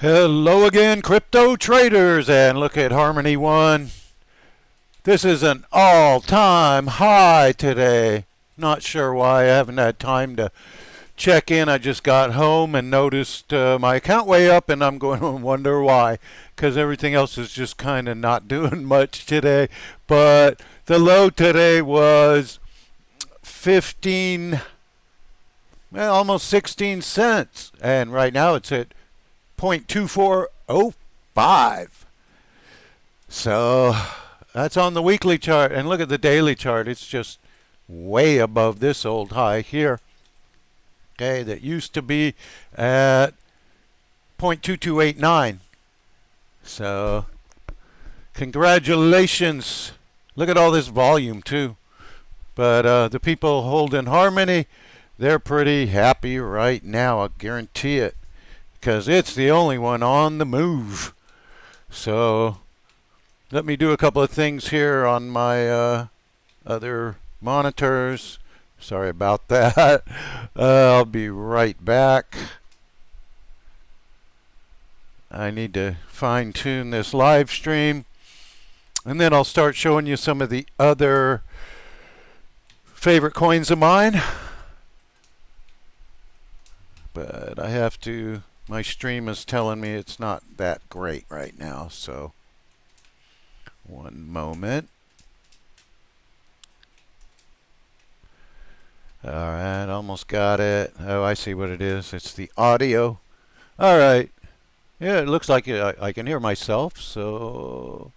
Hello again, crypto traders, and look at Harmony One. This is an all-time high today. Not sure why. I haven't had time to check in. I just got home and noticed my account way up, and I'm going to wonder why, because everything else is just kind of not doing much today. But the low today was 15, well, almost 16 cents, and right now it's at 0.2405. So that's on the weekly chart, and look at the daily chart. It's just way above this old high here. Okay, that used to be at 0.2289. So congratulations. Look at all this volume too. But the people holding Harmony, they're pretty happy right now, I guarantee it, because it's the only one on the move. So let me do a couple of things here on my other monitors. Sorry about that. I'll be right back. I need to fine-tune this live stream, and then I'll start showing you some of the other favorite coins of mine. But I have to, my stream is telling me it's not that great right now, so one moment. All right, almost got it. Oh, I see what it is. It's the audio. All right. Yeah, it looks like I can hear myself, so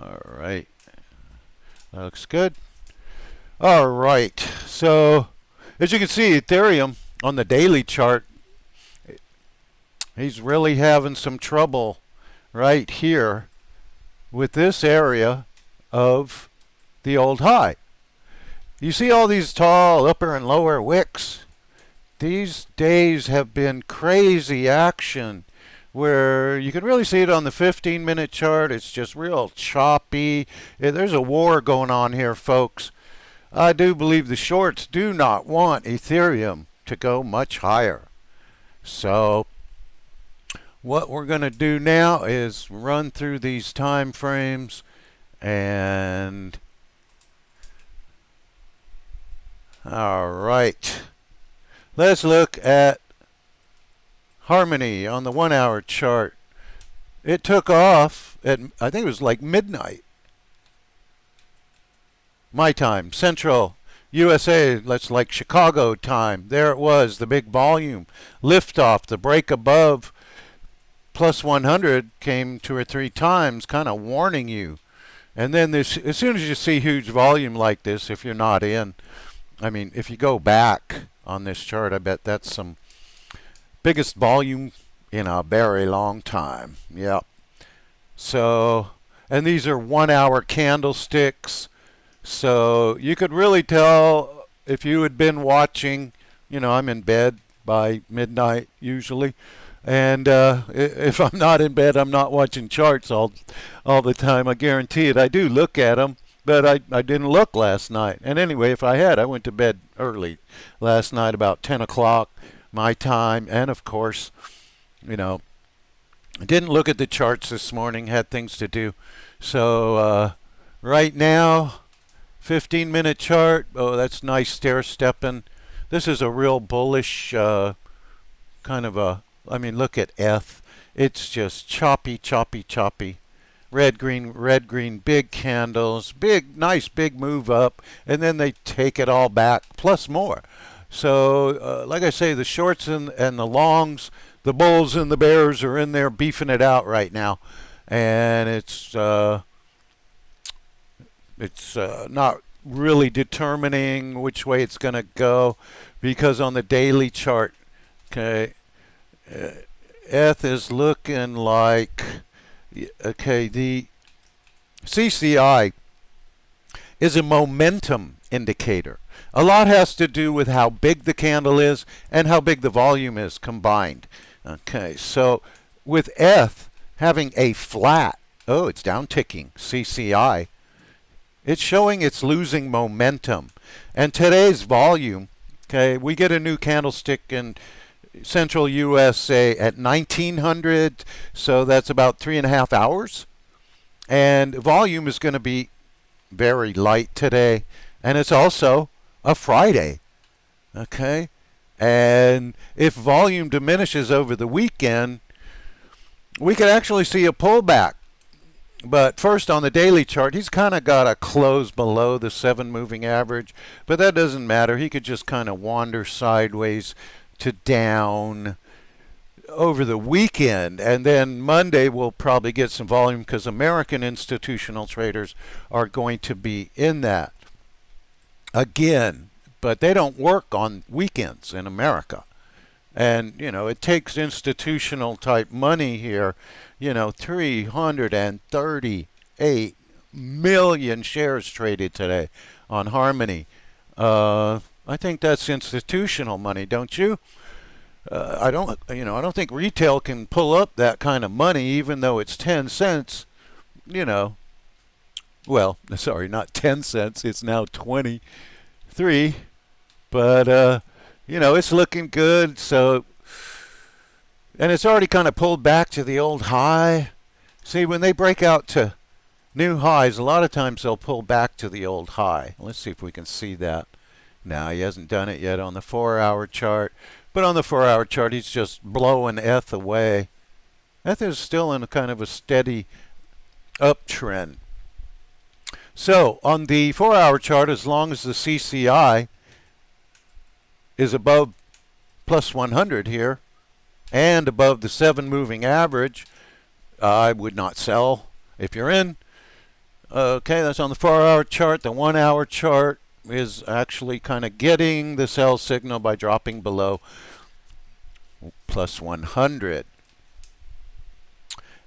all right. That looks good. All right. So as you can see, Ethereum on the daily chart, he's really having some trouble right here with this area of the old high. You see all these tall upper and lower wicks? These days have been crazy action where you can really see it on the 15-minute chart. It's just real choppy. There's a war going on here, folks. I do believe the shorts do not want Ethereum to go much higher. So what we're going to do now is run through these time frames, and all right, let's look at Harmony on the 1 hour chart. It took off at, I think it was like midnight my time, Central USA. That's like Chicago time. There it was, the big volume liftoff, the break above plus 100 came 2 or 3 times, kind of warning you. And then this, as soon as you see huge volume like this, if you're not in, I mean, if you go back on this chart, I bet that's some biggest volume in a very long time. Yep. So, and these are 1 hour candlesticks. So you could really tell if you had been watching, you know, I'm in bed by midnight usually. And if I'm not in bed, I'm not watching charts all the time. I guarantee it. I do look at them, but I didn't look last night. And anyway, if I had, I went to bed early last night, about 10 o'clock my time. And of course, you know, I didn't look at the charts this morning, had things to do. So right now, 15-minute chart. Oh, that's nice stair-stepping. This is a real bullish kind of a, I mean, look at ETH. It's just choppy, choppy, choppy. Red, green, big candles, big, nice big move up, and then they take it all back, plus more. So, like I say, the shorts and the longs, the bulls and the bears are in there beefing it out right now. And it's not really determining which way it's going to go, because on the daily chart, okay, ETH is looking like, okay, the CCI is a momentum indicator. A lot has to do with how big the candle is and how big the volume is combined. Okay, so with ETH having a flat, oh, it's down ticking, CCI, it's showing it's losing momentum. And today's volume, okay, we get a new candlestick and Central USA at 1900, so that's about 3.5 hours. And volume is going to be very light today, and it's also a Friday. Okay, and if volume diminishes over the weekend, we could actually see a pullback. But first, on the daily chart, he's kind of got a close below the 7 moving average, but that doesn't matter. He could just kind of wander sideways to down over the weekend, and then Monday we'll probably get some volume because American institutional traders are going to be in that again, but they don't work on weekends in America. And, you know, it takes institutional type money here. You know, 338 million shares traded today on Harmony. I think that's institutional money, don't you? I don't think retail can pull up that kind of money, even though it's 10 cents. You know, well, sorry, not 10 cents. It's now 23. But you know, it's looking good. So, and it's already kind of pulled back to the old high. See, when they break out to new highs, a lot of times they'll pull back to the old high. Let's see if we can see that. No, he hasn't done it yet on the 4-hour chart. But on the 4-hour chart, he's just blowing ETH away. ETH is still in a kind of a steady uptrend. So on the 4-hour chart, as long as the CCI is above plus 100 here and above the 7 moving average, I would not sell if you're in. Okay, that's on the 4-hour chart. The 1-hour chart is actually kind of getting the sell signal by dropping below plus 100.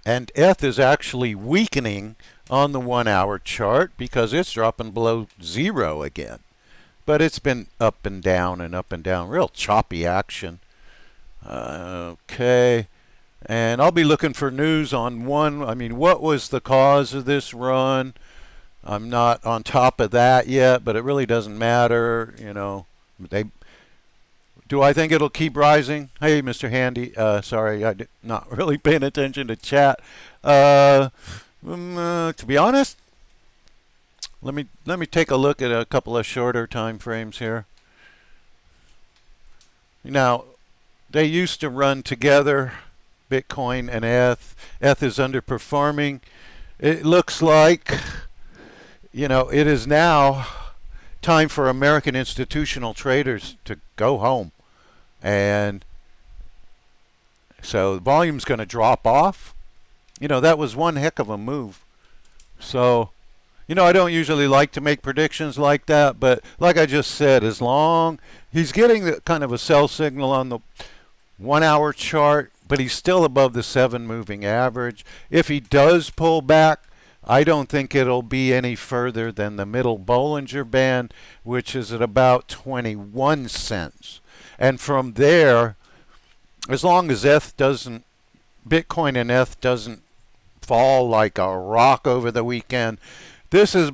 And ETH is actually weakening on the 1-hour chart because it's dropping below 0 again. But it's been up and down, real choppy action. Okay, and I'll be looking for news on one. I mean, what was the cause of this run? I'm not on top of that yet, but it really doesn't matter. You know, do I think it'll keep rising? Hey, Mr. Handy. Sorry, I'm not really paying attention to chat. To be honest, let me take a look at a couple of shorter time frames here. Now, they used to run together, Bitcoin and ETH. ETH is underperforming. It looks like, you know, it is now time for American institutional traders to go home. And so the volume's going to drop off. You know, that was one heck of a move. So, you know, I don't usually like to make predictions like that, but like I just said, as long he's getting the kind of a sell signal on the 1-hour chart, but he's still above the 7 moving average. If he does pull back, I don't think it'll be any further than the middle Bollinger Band, which is at about 21 cents. And from there, as long as Bitcoin and ETH doesn't fall like a rock over the weekend, this is,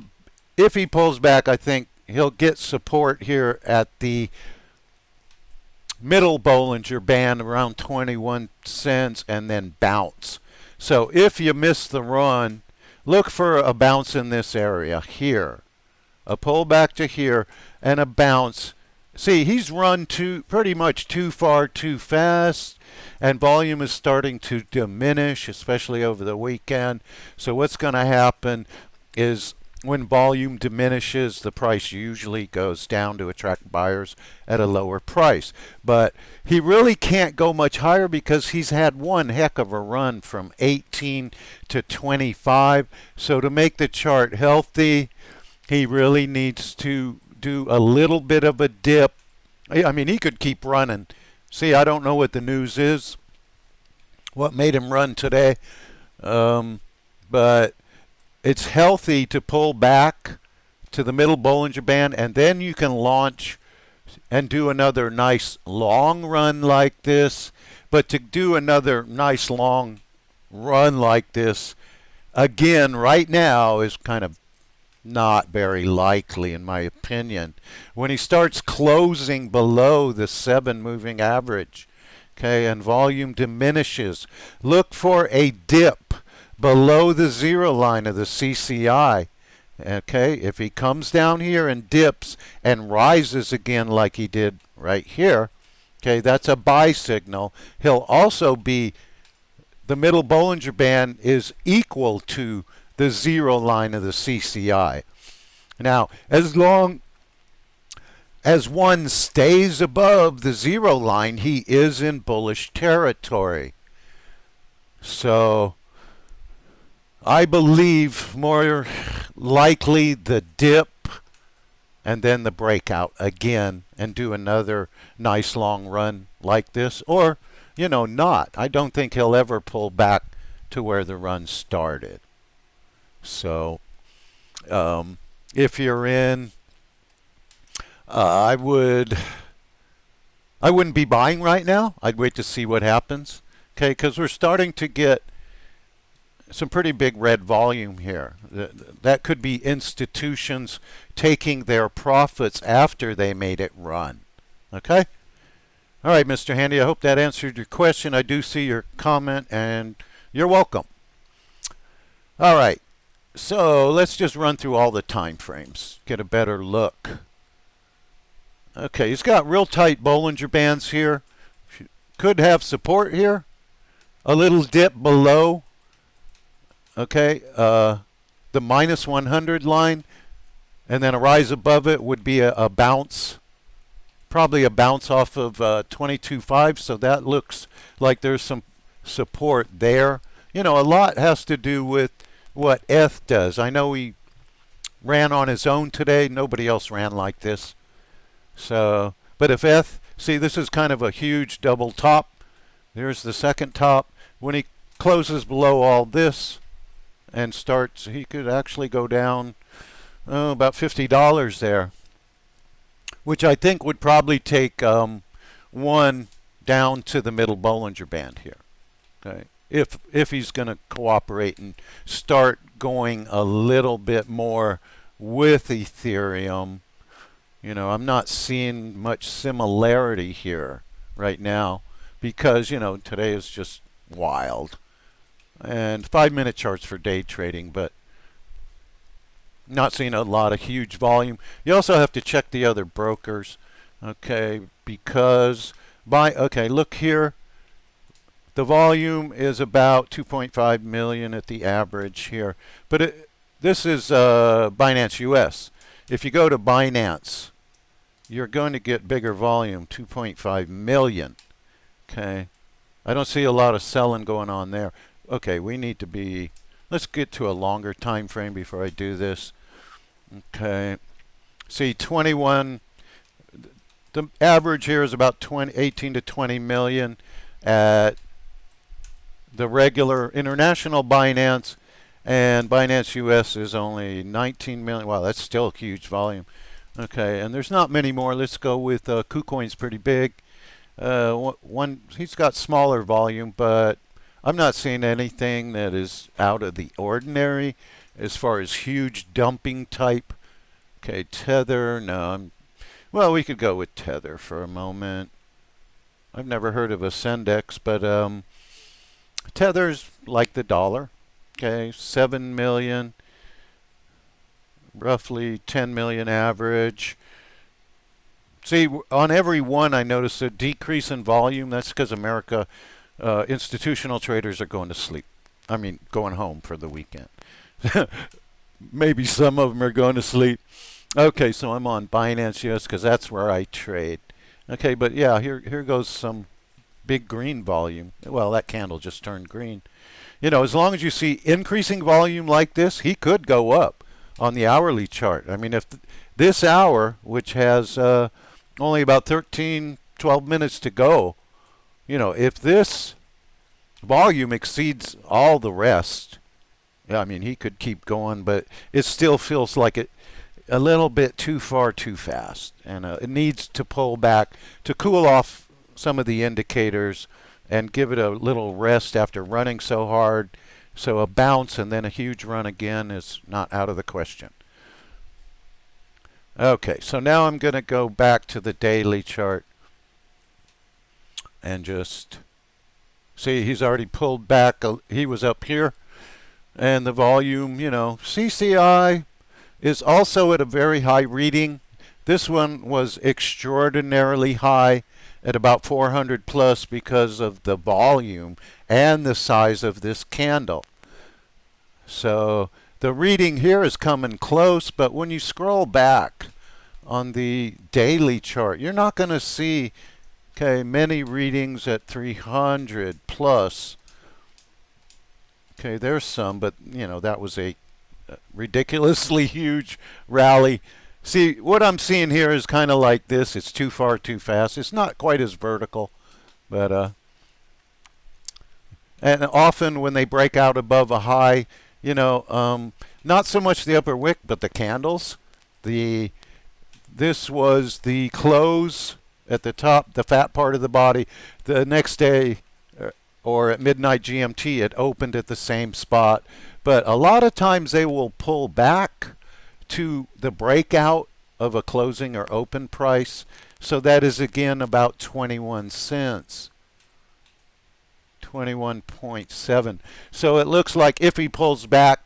if he pulls back, I think he'll get support here at the middle Bollinger Band around 21 cents and then bounce. So if you miss the run, look for a bounce in this area here, a pullback to here and a bounce. See, he's run pretty much too far too fast, and volume is starting to diminish, especially over the weekend. So what's going to happen is when volume diminishes, the price usually goes down to attract buyers at a lower price. But he really can't go much higher because he's had one heck of a run from 18 to 25. So to make the chart healthy, he really needs to do a little bit of a dip. I mean, he could keep running. See, I don't know what the news is, what made him run today, but it's healthy to pull back to the middle Bollinger Band, and then you can launch and do another nice long run like this. But to do another nice long run like this, again, right now is kind of not very likely, in my opinion. When he starts closing below the 7 moving average, Okay, and volume diminishes. Look for a dip below the zero line of the CCI. Okay, if he comes down here and dips and rises again like he did right here, okay, that's a buy signal. He'll also be, the middle Bollinger Band is equal to the zero line of the CCI. Now, as long as one stays above the zero line, he is in bullish territory. So I believe more likely the dip and then the breakout again and do another nice long run like this, or, you know, not. I don't think he'll ever pull back to where the run started. So if you're in, I wouldn't be buying right now. I'd wait to see what happens. Okay, because we're starting to get some pretty big red volume here. That could be institutions taking their profits after they made it run. Okay? All right, Mr. Handy, I hope that answered your question. I do see your comment, and you're welcome. All right, so let's just run through all the time frames, get a better look. Okay, he's got real tight Bollinger Bands here. Could have support here. A little dip below. Okay, the minus 100 line, and then a rise above it would be a bounce, probably a bounce off of 22.5, so that looks like there's some support there. You know, a lot has to do with what ETH does. I know he ran on his own today. Nobody else ran like this. So, but if ETH, see, this is kind of a huge double top. There's the second top. When he closes below all this and starts, he could actually go down about $50 there, which I think would probably take one down to the middle Bollinger Band here. Okay, if he's going to cooperate and start going a little bit more with Ethereum. You know, I'm not seeing much similarity here right now because, you know, today is just wild. And 5-minute charts for day trading, but not seeing a lot of huge volume. You also have to check the other brokers, okay, because okay, look here. The volume is about 2.5 million at the average here. But this is Binance US. If you go to Binance, you're going to get bigger volume, 2.5 million. Okay. I don't see a lot of selling going on there. Okay, we need to be, let's get to a longer time frame before I do this. Okay. See, 21, the average here is about 18 to 20 million at the regular international Binance, and Binance US is only 19 million. Wow, that's still a huge volume. Okay, and there's not many more. Let's go with KuCoin's pretty big. He's got smaller volume, but I'm not seeing anything that is out of the ordinary as far as huge dumping type. Okay, Tether, no. Well, we could go with Tether for a moment. I've never heard of a Sendex, but Tether's like the dollar. Okay, 7 million. Roughly 10 million average. See, on every one I notice a decrease in volume. That's because America, institutional traders are going to sleep. I mean, going home for the weekend. Maybe some of them are going to sleep. Okay, so I'm on Binance US because that's where I trade. Okay, but yeah, here goes some big green volume. Well, that candle just turned green. You know, as long as you see increasing volume like this, he could go up on the hourly chart. I mean, if this hour, which has only about 12 minutes to go, you know, if this volume exceeds all the rest, yeah, I mean, he could keep going, but it still feels like a little bit too far too fast, and it needs to pull back to cool off some of the indicators and give it a little rest after running so hard. So a bounce and then a huge run again is not out of the question. Okay, so now I'm going to go back to the daily chart. and just see he's already pulled back. He was up here, and the volume, you know, CCI is also at a very high reading. This one was extraordinarily high at about 400 plus because of the volume and the size of this candle. So the reading here is coming close, but when you scroll back on the daily chart, you're not going to see, okay, many readings at 300 plus. Okay, there's some, but you know, that was a ridiculously huge rally. See, what I'm seeing here is kind of like this. It's too far, too fast. It's not quite as vertical, but and often when they break out above a high, you know, not so much the upper wick, but the candles. This was the close at the top, the fat part of the body. The next day, or at midnight GMT, it opened at the same spot. But a lot of times they will pull back to the breakout of a closing or open price. So that is again about 21 cents. 21.7. So it looks like if he pulls back,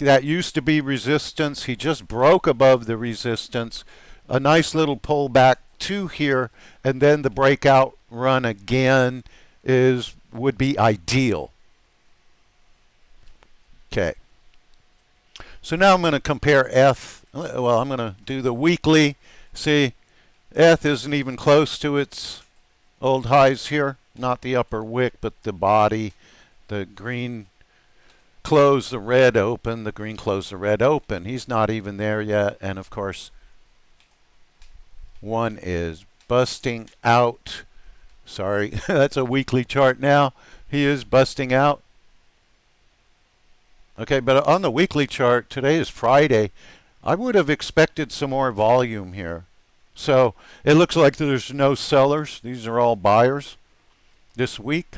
that used to be resistance. He just broke above the resistance. A nice little pullback to here, and then the breakout run again would be ideal. Okay. So now I'm going to compare ETH. Well, I'm going to do the weekly. See, ETH isn't even close to its old highs here. Not the upper wick, but the body. The green close, the red open. The green close, the red open. He's not even there yet. And of course, one is busting out. Sorry, that's a weekly chart now. He is busting out. Okay, but on the weekly chart, today is Friday. I would have expected some more volume here. So it looks like there's no sellers. These are all buyers this week.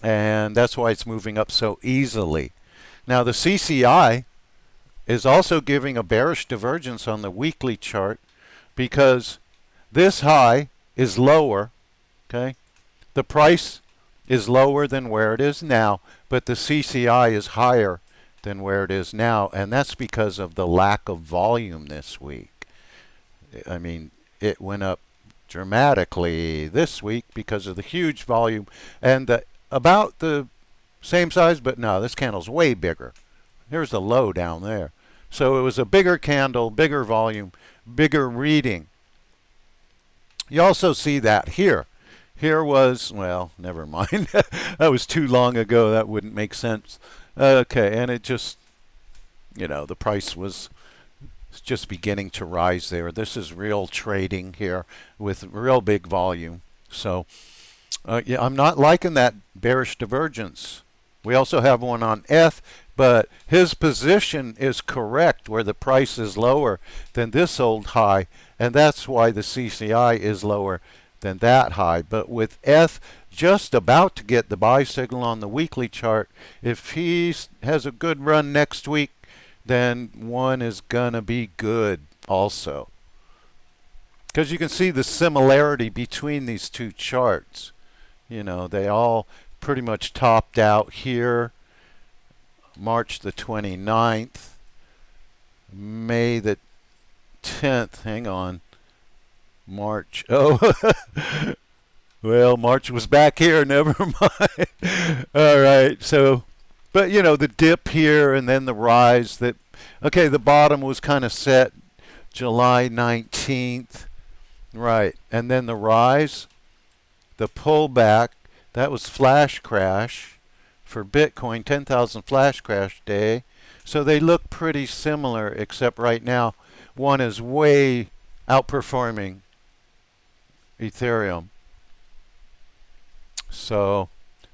And that's why it's moving up so easily. Now the CCI is also giving a bearish divergence on the weekly chart because this high is lower. Okay, the price is lower than where it is now, but the CCI is higher than where it is now, and that's because of the lack of volume this week. I mean, it went up dramatically this week because of the huge volume, and about the same size, but no, this candle's way bigger. Here's the low down there. So it was a bigger candle, bigger volume, bigger reading. You also see that here. Here was, well, never mind. That was too long ago. That wouldn't make sense. Okay, and it just, you know, the price was just beginning to rise there. This is real trading here with real big volume. So, yeah, I'm not liking that bearish divergence. We also have one on ETH, but his position is correct where the price is lower than this old high, and that's why the CCI is lower than that high. But with ETH just about to get the buy signal on the weekly chart, if he has a good run next week, then one is gonna be good also, because you can see the similarity between these two charts. You know, they all pretty much topped out here March the 29th, May the 10th. Hang on, March. Oh, well, March was back here. Never mind. All right. So, but you know, the dip here and then the rise. That okay. The bottom was kind of set July 19th, right? And then the rise, the pullback. That was flash crash for Bitcoin. 10,000 flash crash day. So they look pretty similar, except right now one is way outperforming Ethereum. So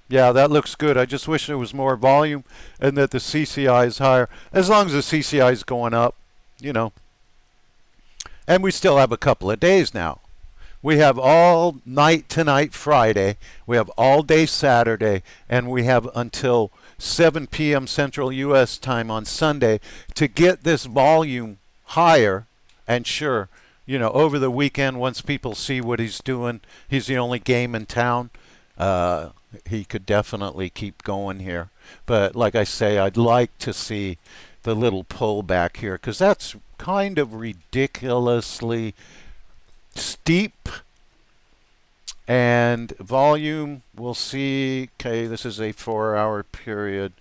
yeah, that looks good. I just wish there was more volume and that the CCI is higher. As long as the CCI is going up, you know. And we still have a couple of days now. We have all night tonight Friday, we have all day Saturday, and we have until 7 p.m. Central U.S. time on Sunday to get this volume higher. And sure, you know, over the weekend, once people see what he's doing, he's the only game in town. He could definitely keep going here. But like I say, I'd like to see the little pullback here, because that's kind of ridiculously steep. And volume, we'll see. Okay, this is a 4-hour period.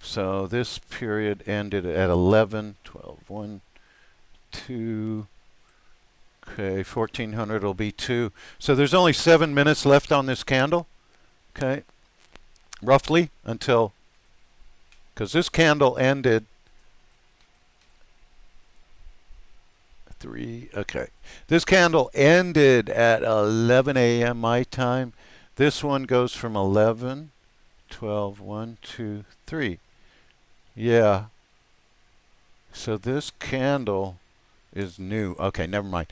So this period ended at 11, 12, 1, 2. Okay, 1400 will be 2. So there's only 7 minutes left on this candle. Okay, roughly, until, because this candle ended 3. Okay, this candle ended at 11 a.m. my time. This one goes from 11, 12, 1, 2, 3. Yeah. So this candle is new. Okay, never mind.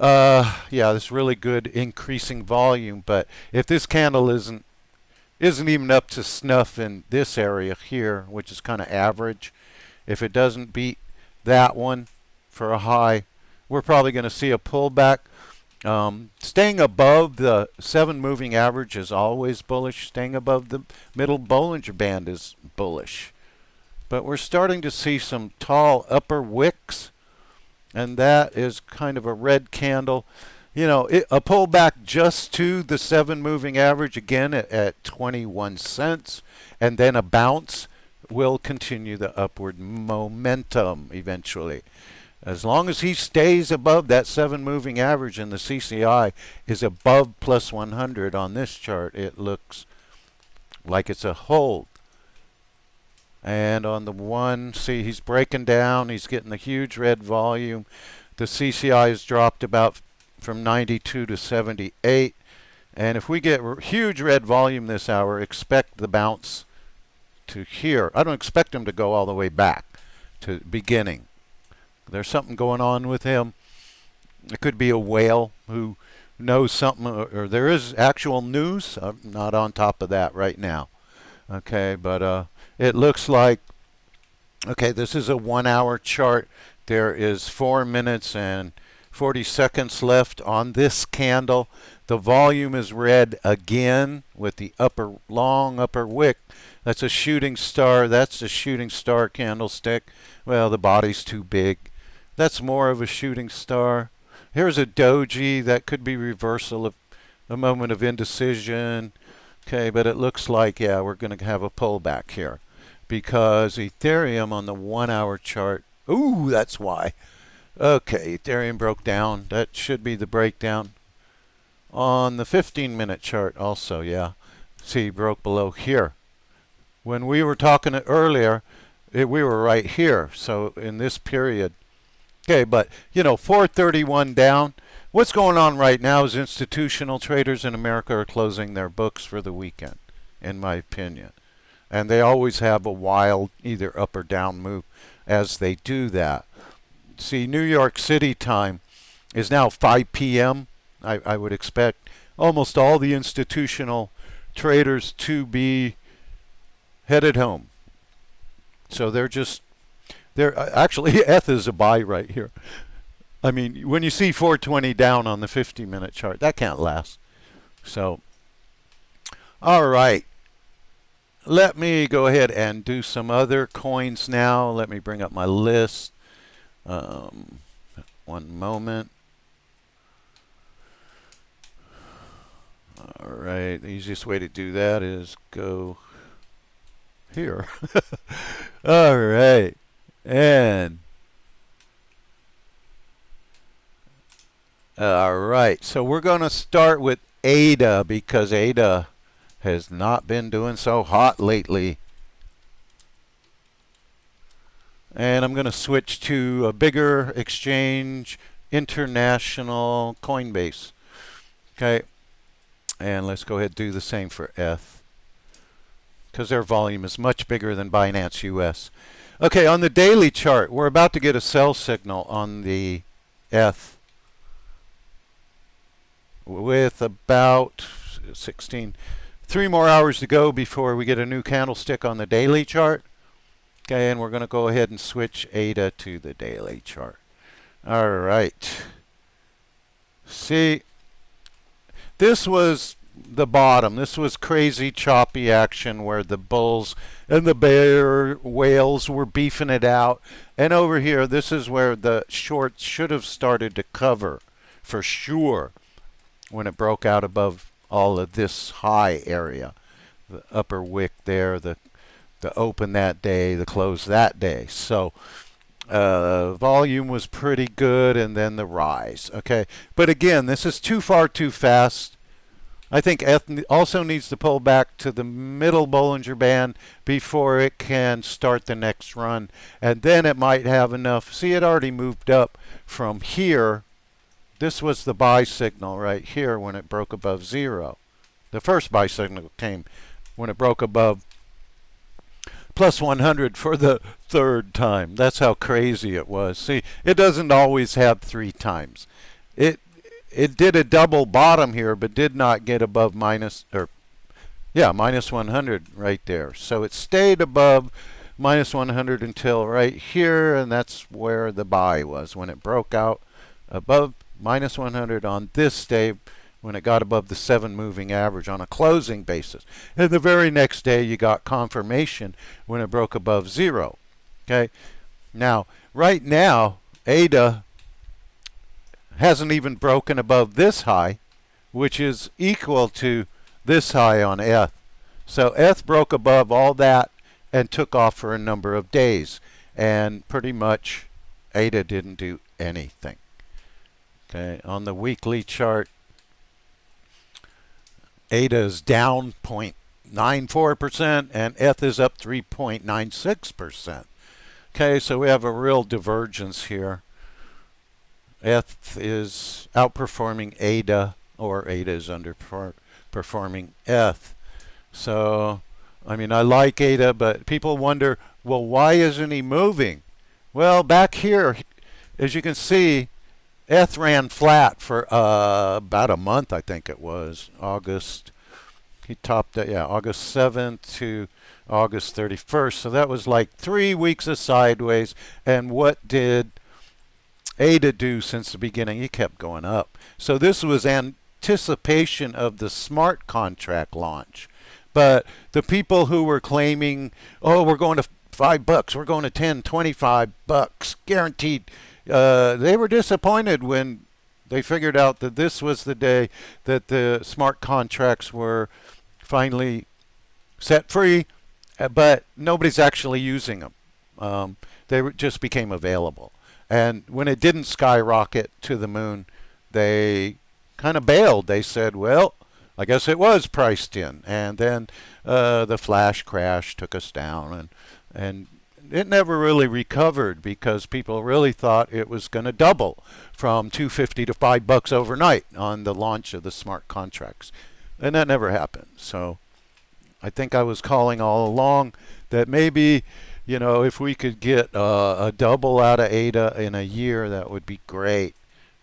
Yeah, this really good increasing volume, but if this candle isn't even up to snuff in this area here, which is kind of average, if it doesn't beat that one for a high, we're probably going to see a pullback. Staying above the 7 moving average is always bullish. Staying above the middle Bollinger Band is bullish. But we're starting to see some tall upper wicks, and that is kind of a red candle. You know, a pullback just to the 7 moving average again at 21 cents, and then a bounce will continue the upward momentum eventually. As long as he stays above that 7 moving average and the CCI is above plus 100 on this chart, it looks like it's a hold. And on the 1, see, he's breaking down. He's getting a huge red volume. The CCI has dropped about from 92 to 78. And if we get huge red volume this hour, expect the bounce to here. I don't expect him to go all the way back to beginning. There's something going on with him. It could be a whale who knows something, or there is actual news. I'm not on top of that right now. Okay, but it looks like, okay, this is a 1-hour chart. There is 4 minutes and 40 seconds left on this candle. The volume is red again with the long upper wick. That's a shooting star. That's a shooting star candlestick. Well, the body's too big. That's more of a shooting star. Here's a doji. That could be reversal of a moment of indecision. Okay, but it looks like, yeah, we're going to have a pullback here because Ethereum on the 1-hour chart, ooh, that's why. Okay, Ethereum broke down. That should be the breakdown. On the 15-minute chart also, yeah. See, broke below here. When we were talking earlier, we were right here. So in this period, okay, but, you know, 431 down. What's going on right now is institutional traders in America are closing their books for the weekend, in my opinion. And they always have a wild either up or down move as they do that. See, New York City time is now 5 p.m. I would expect almost all the institutional traders to be headed home. So they're actually, ETH is a buy right here. I mean, when you see 420 down on the 50-minute chart, that can't last. So, all right. Let me go ahead and do some other coins now. Let me bring up my list. One moment. All right. The easiest way to do that is go here. All right. And all right, so we're going to start with ADA because ADA has not been doing so hot lately. And I'm going to switch to a bigger exchange, international Coinbase. Okay, and let's go ahead and do the same for ETH because their volume is much bigger than Binance US. Okay, on the daily chart, we're about to get a sell signal on the ETH with about 3 more hours to go before we get a new candlestick on the daily chart. Okay, and we're going to go ahead and switch ADA to the daily chart. All right. See, this was the bottom. This was crazy choppy action where the bulls and the bear whales were beefing it out. And over here, this is where the shorts should have started to cover for sure when it broke out above all of this high area. The upper wick there, the open that day, the close that day. So volume was pretty good, and then the rise. Okay, but again, this is too far too fast. I think ETH also needs to pull back to the middle Bollinger Band before it can start the next run. And then it might have enough. See, it already moved up from here. This was the buy signal right here when it broke above 0. The first buy signal came when it broke above plus 100 for the third time. That's how crazy it was. See, it doesn't always have 3 times. It did a double bottom here, but did not get above minus 100 right there. So it stayed above minus 100 until right here, and that's where the buy was when it broke out above minus 100 on this day when it got above the 7 moving average on a closing basis. And the very next day you got confirmation when it broke above 0. Okay, now right now ADA hasn't even broken above this high, which is equal to this high on ETH. So ETH broke above all that and took off for a number of days, and pretty much ADA didn't do anything. Okay, on the weekly chart, ADA is down 0.94% and ETH is up 3.96%. Okay, so we have a real divergence here. ETH is outperforming ADA, or ADA is underperforming ETH. So, I mean, I like ADA, but people wonder, well, why isn't he moving? Well, back here, as you can see, ETH ran flat for about a month, I think it was. August, he topped it, yeah, August 7th to August 31st. So that was like 3 weeks of sideways. And what did ADA do since the beginning? He kept going up. So this was anticipation of the smart contract launch. But the people who were claiming, oh, we're going to $5, we're going to 10, $25, guaranteed, they were disappointed when they figured out that this was the day that the smart contracts were finally set free, but nobody's actually using them. They just became available. And when it didn't skyrocket to the moon, they kind of bailed. They said, well, I guess it was priced in. And then the flash crash took us down. And it never really recovered because people really thought it was going to double from $250 to $5 overnight on the launch of the smart contracts. And that never happened. So I think I was calling all along that maybe, you know, if we could get a double out of ADA in a year, that would be great.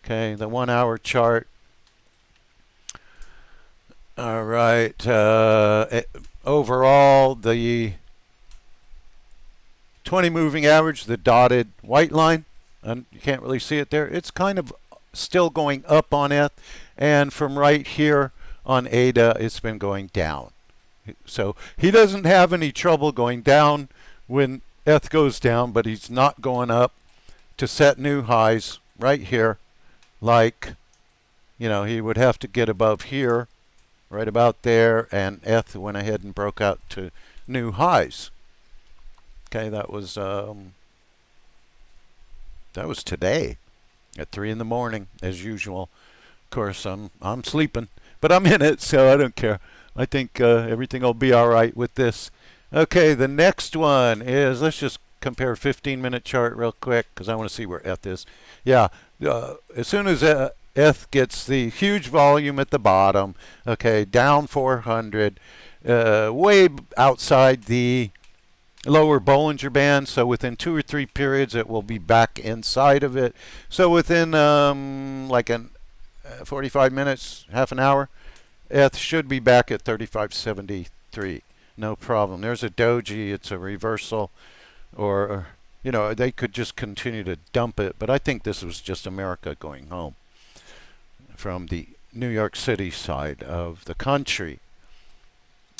Okay, the 1 hour chart. All right. Overall, the 20 moving average, the dotted white line, and you can't really see it there. It's kind of still going up on ETH, and from right here on ADA, it's been going down. So he doesn't have any trouble going down when ETH goes down, but he's not going up to set new highs right here. Like, you know, he would have to get above here, right about there, and ETH went ahead and broke out to new highs. Okay, that was today at 3 in the morning, as usual. Of course, I'm sleeping, but I'm in it, so I don't care. I think everything will be all right with this. Okay, the next one is, let's just compare 15-minute chart real quick because I want to see where ETH is. Yeah, as soon as ETH gets the huge volume at the bottom, okay, down 400, way outside the lower Bollinger Band, so within 2 or 3 periods it will be back inside of it. So within like 45 minutes, half an hour, ETH should be back at 35.73. No problem. There's a doji. It's a reversal, or you know, they could just continue to dump it, but I think this was just America going home. from the New York City side of the country.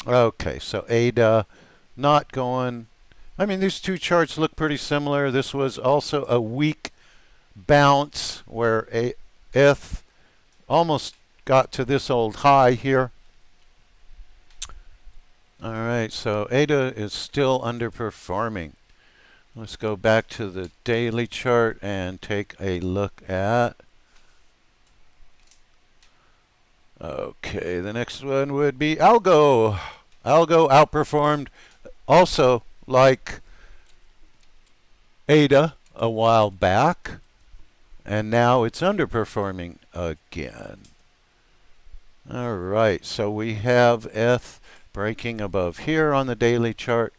Okay, so ADA not going. I mean, these two charts look pretty similar. This was also a weak bounce where ETH almost got to this old high here. All right, so ADA is still underperforming. Let's go back to the daily chart and take a look at. Okay, the next one would be ALGO. ALGO outperformed also like ADA a while back, and now it's underperforming again. All right, so we have ETH breaking above here on the daily chart.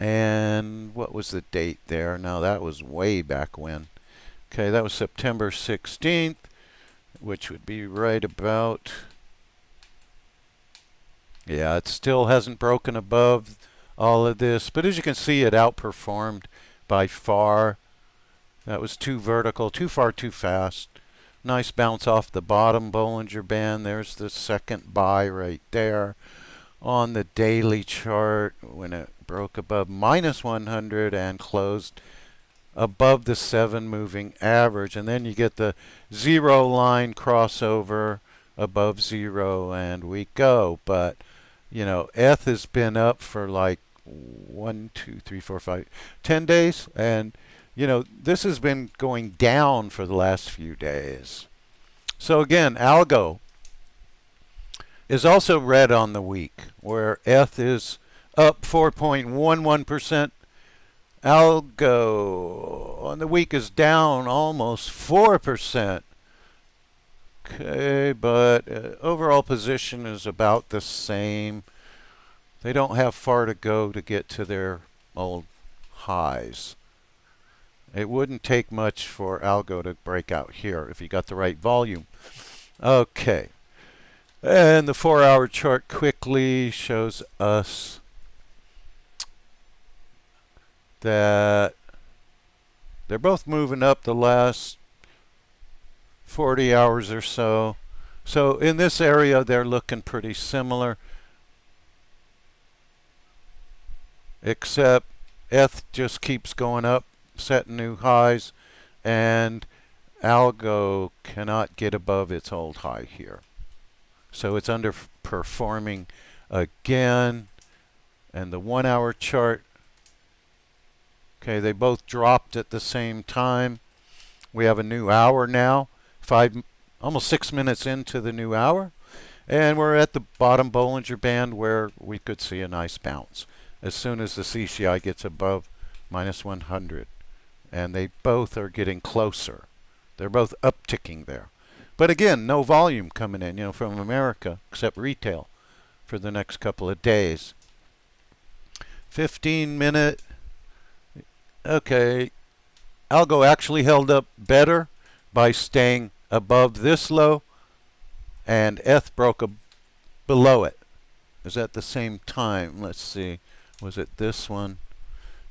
And what was the date there? Now that was way back when. Okay, that was September 16th, which would be right about, yeah, it still hasn't broken above all of this, but as you can see, it outperformed by far. That was too vertical, too far, too fast. Nice bounce off the bottom Bollinger Band. There's the second buy right there on the daily chart when it broke above -100 and closed above the 7 moving average. And then you get the 0 line crossover above 0 and we go. But, you know, ETH has been up for like 1, 2, 3, 4, 5, 10 days. And, you know, this has been going down for the last few days. So again, ALGO is also red on the week, where ETH is up 4.11%. ALGO on the week is down almost 4%. Okay, but overall position is about the same. They don't have far to go to get to their old highs. It wouldn't take much for ALGO to break out here if you got the right volume. Okay. And the 4-hour chart quickly shows us that they're both moving up the last 40 hours or so. So in this area, they're looking pretty similar, except ETH just keeps going up, setting new highs, and ALGO cannot get above its old high here. So it's underperforming again. And the 1-hour chart, okay, they both dropped at the same time. We have a new hour now, almost 6 minutes into the new hour. And we're at the bottom Bollinger Band where we could see a nice bounce as soon as the CCI gets above -100. And they both are getting closer. They're both upticking there. But again, no volume coming in, you know, from America, except retail for the next couple of days. 15-minute. Okay. ALGO actually held up better by staying above this low, and ETH broke below it. Is at the same time. Let's see. Was it this one?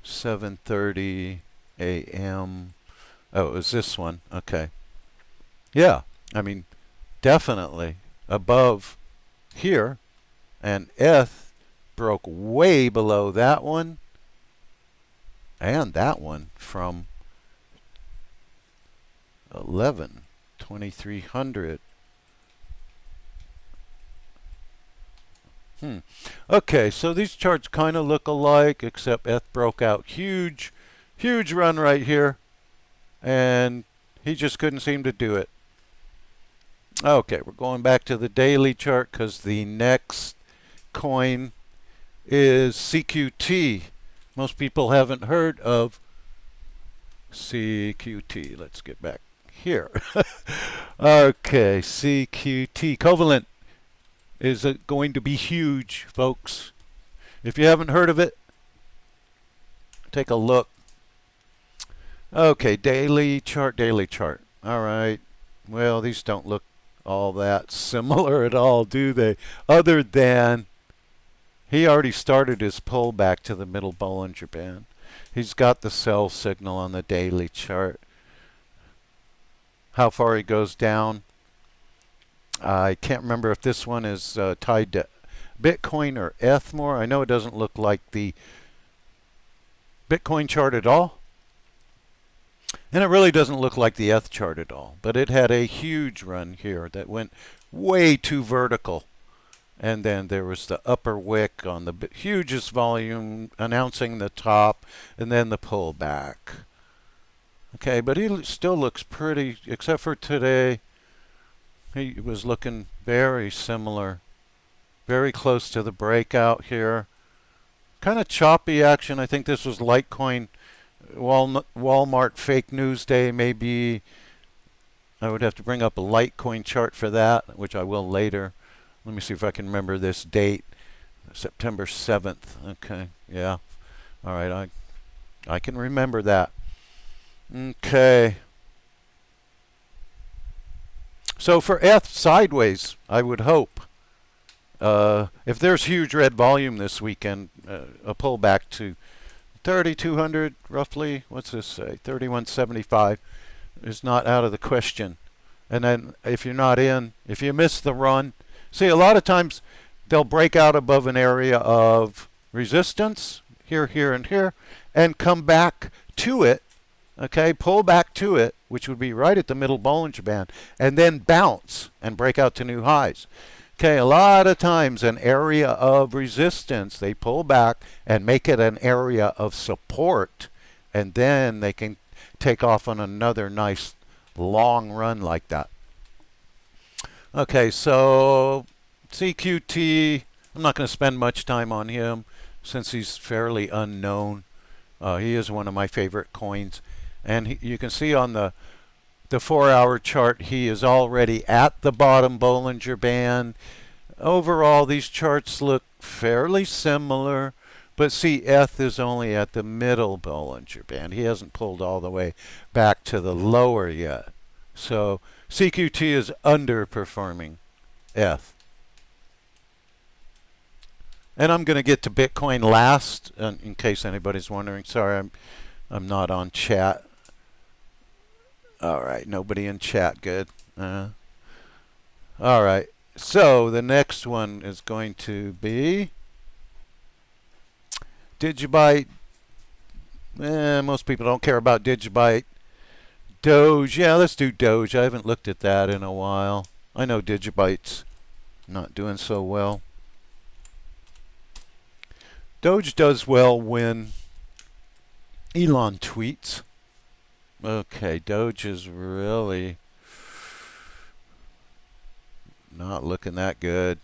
7:30 a.m. Oh, it was this one. Okay. Yeah. I mean, definitely above here. And ETH broke way below that one and that one from 2300. Okay, so these charts kind of look alike, except ETH broke out huge run right here, and he just couldn't seem to do it. Okay, we're going back to the daily chart because the next coin is CQT. Most people haven't heard of CQT. Let's get back here. Okay, CQT Covalent is going to be huge, folks. If you haven't heard of it, take a look. Okay, daily chart. All right. Well, these don't look all that similar at all, do they? Other than he already started his pullback to the middle Bollinger Band. He's got the sell signal on the daily chart. how far he goes down. I can't remember if this one is tied to Bitcoin or ETH more. I know it doesn't look like the Bitcoin chart at all. And it really doesn't look like the ETH chart at all. But it had a huge run here that went way too vertical. And then there was the upper wick on the hugest volume announcing the top, and then the pullback. Okay, but he still looks pretty, except for today. He was looking very similar, very close to the breakout here. Kind of choppy action. I think this was Litecoin, Walmart fake news day, maybe. I would have to bring up a Litecoin chart for that, which I will later. Let me see if I can remember this date. September 7th. Okay, yeah. All right, I can remember that. Okay. So for ETH sideways, I would hope. If there's huge red volume this weekend, a pullback to 3,200 roughly. What's this say? 3,175 is not out of the question. And then if you're not in, if you miss the run, see, a lot of times they'll break out above an area of resistance, here, here, and here, and come back to it, okay, pull back to it, which would be right at the middle Bollinger Band, and then bounce and break out to new highs. Okay, a lot of times an area of resistance, they pull back and make it an area of support, and then they can take off on another nice long run like that. Okay, so CQT, I'm not going to spend much time on him since he's fairly unknown. He is one of my favorite coins. And you can see on the 4-hour chart, he is already at the bottom Bollinger Band. Overall, these charts look fairly similar. But see, ETH is only at the middle Bollinger Band. He hasn't pulled all the way back to the lower yet. So CQT is underperforming ETH. And I'm going to get to Bitcoin last, in case anybody's wondering. Sorry, I'm not on chat. All right, nobody in chat. Good. All right, so the next one is going to be DigiByte. Most people don't care about DigiByte. Doge, yeah, let's do Doge. I haven't looked at that in a while. I know DigiByte's not doing so well. Doge does well when Elon tweets. Okay, Doge is really not looking that good.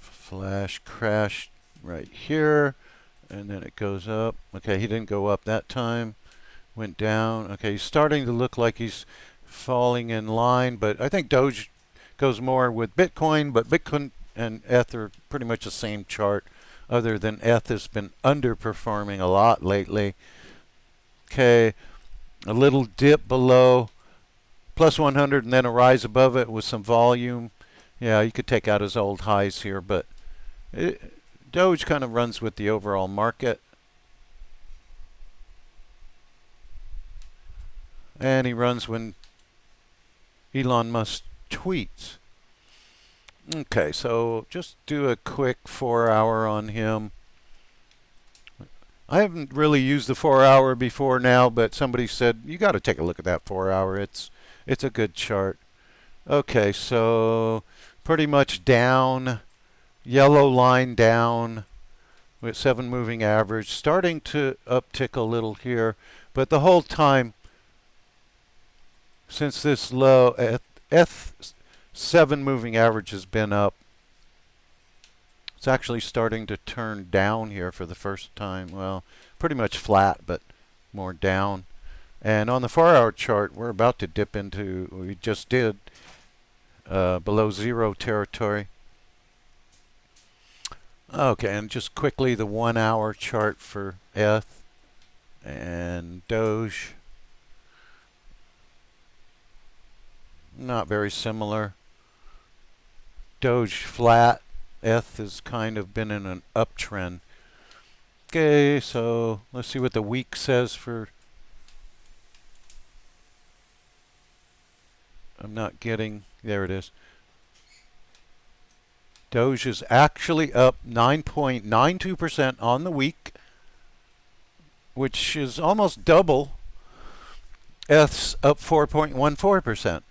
Flash crash right here, and then it goes up. Okay, he didn't go up that time. Went down. Okay, he's starting to look like he's falling in line, but I think Doge goes more with Bitcoin, but Bitcoin and ETH are pretty much the same chart, other than ETH has been underperforming a lot lately. Okay, a little dip below plus 100 and then a rise above it with some volume. Yeah, you could take out his old highs here, but Doge kind of runs with the overall market. And he runs when Elon Musk tweets. Okay, so just do a quick 4-hour on him. I haven't really used the 4-hour before now, but somebody said you got to take a look at that 4-hour. It's a good chart. Okay, so pretty much down, yellow line down with 7 moving average, starting to uptick a little here, but the whole time since this low F7 moving average has been up. It's actually starting to turn down here for the first time. Well, pretty much flat, but more down. And on the 4-hour chart, we're about to dip into, we just did, below zero territory. Okay, and just quickly the 1-hour chart for ETH and Doge. Not very similar. Doge flat. ETH has kind of been in an uptrend. Okay, so let's see what the week says for I'm not getting, there it is. Doge is actually up 9.92% on the week, which is almost double. ETH's up 4.14%.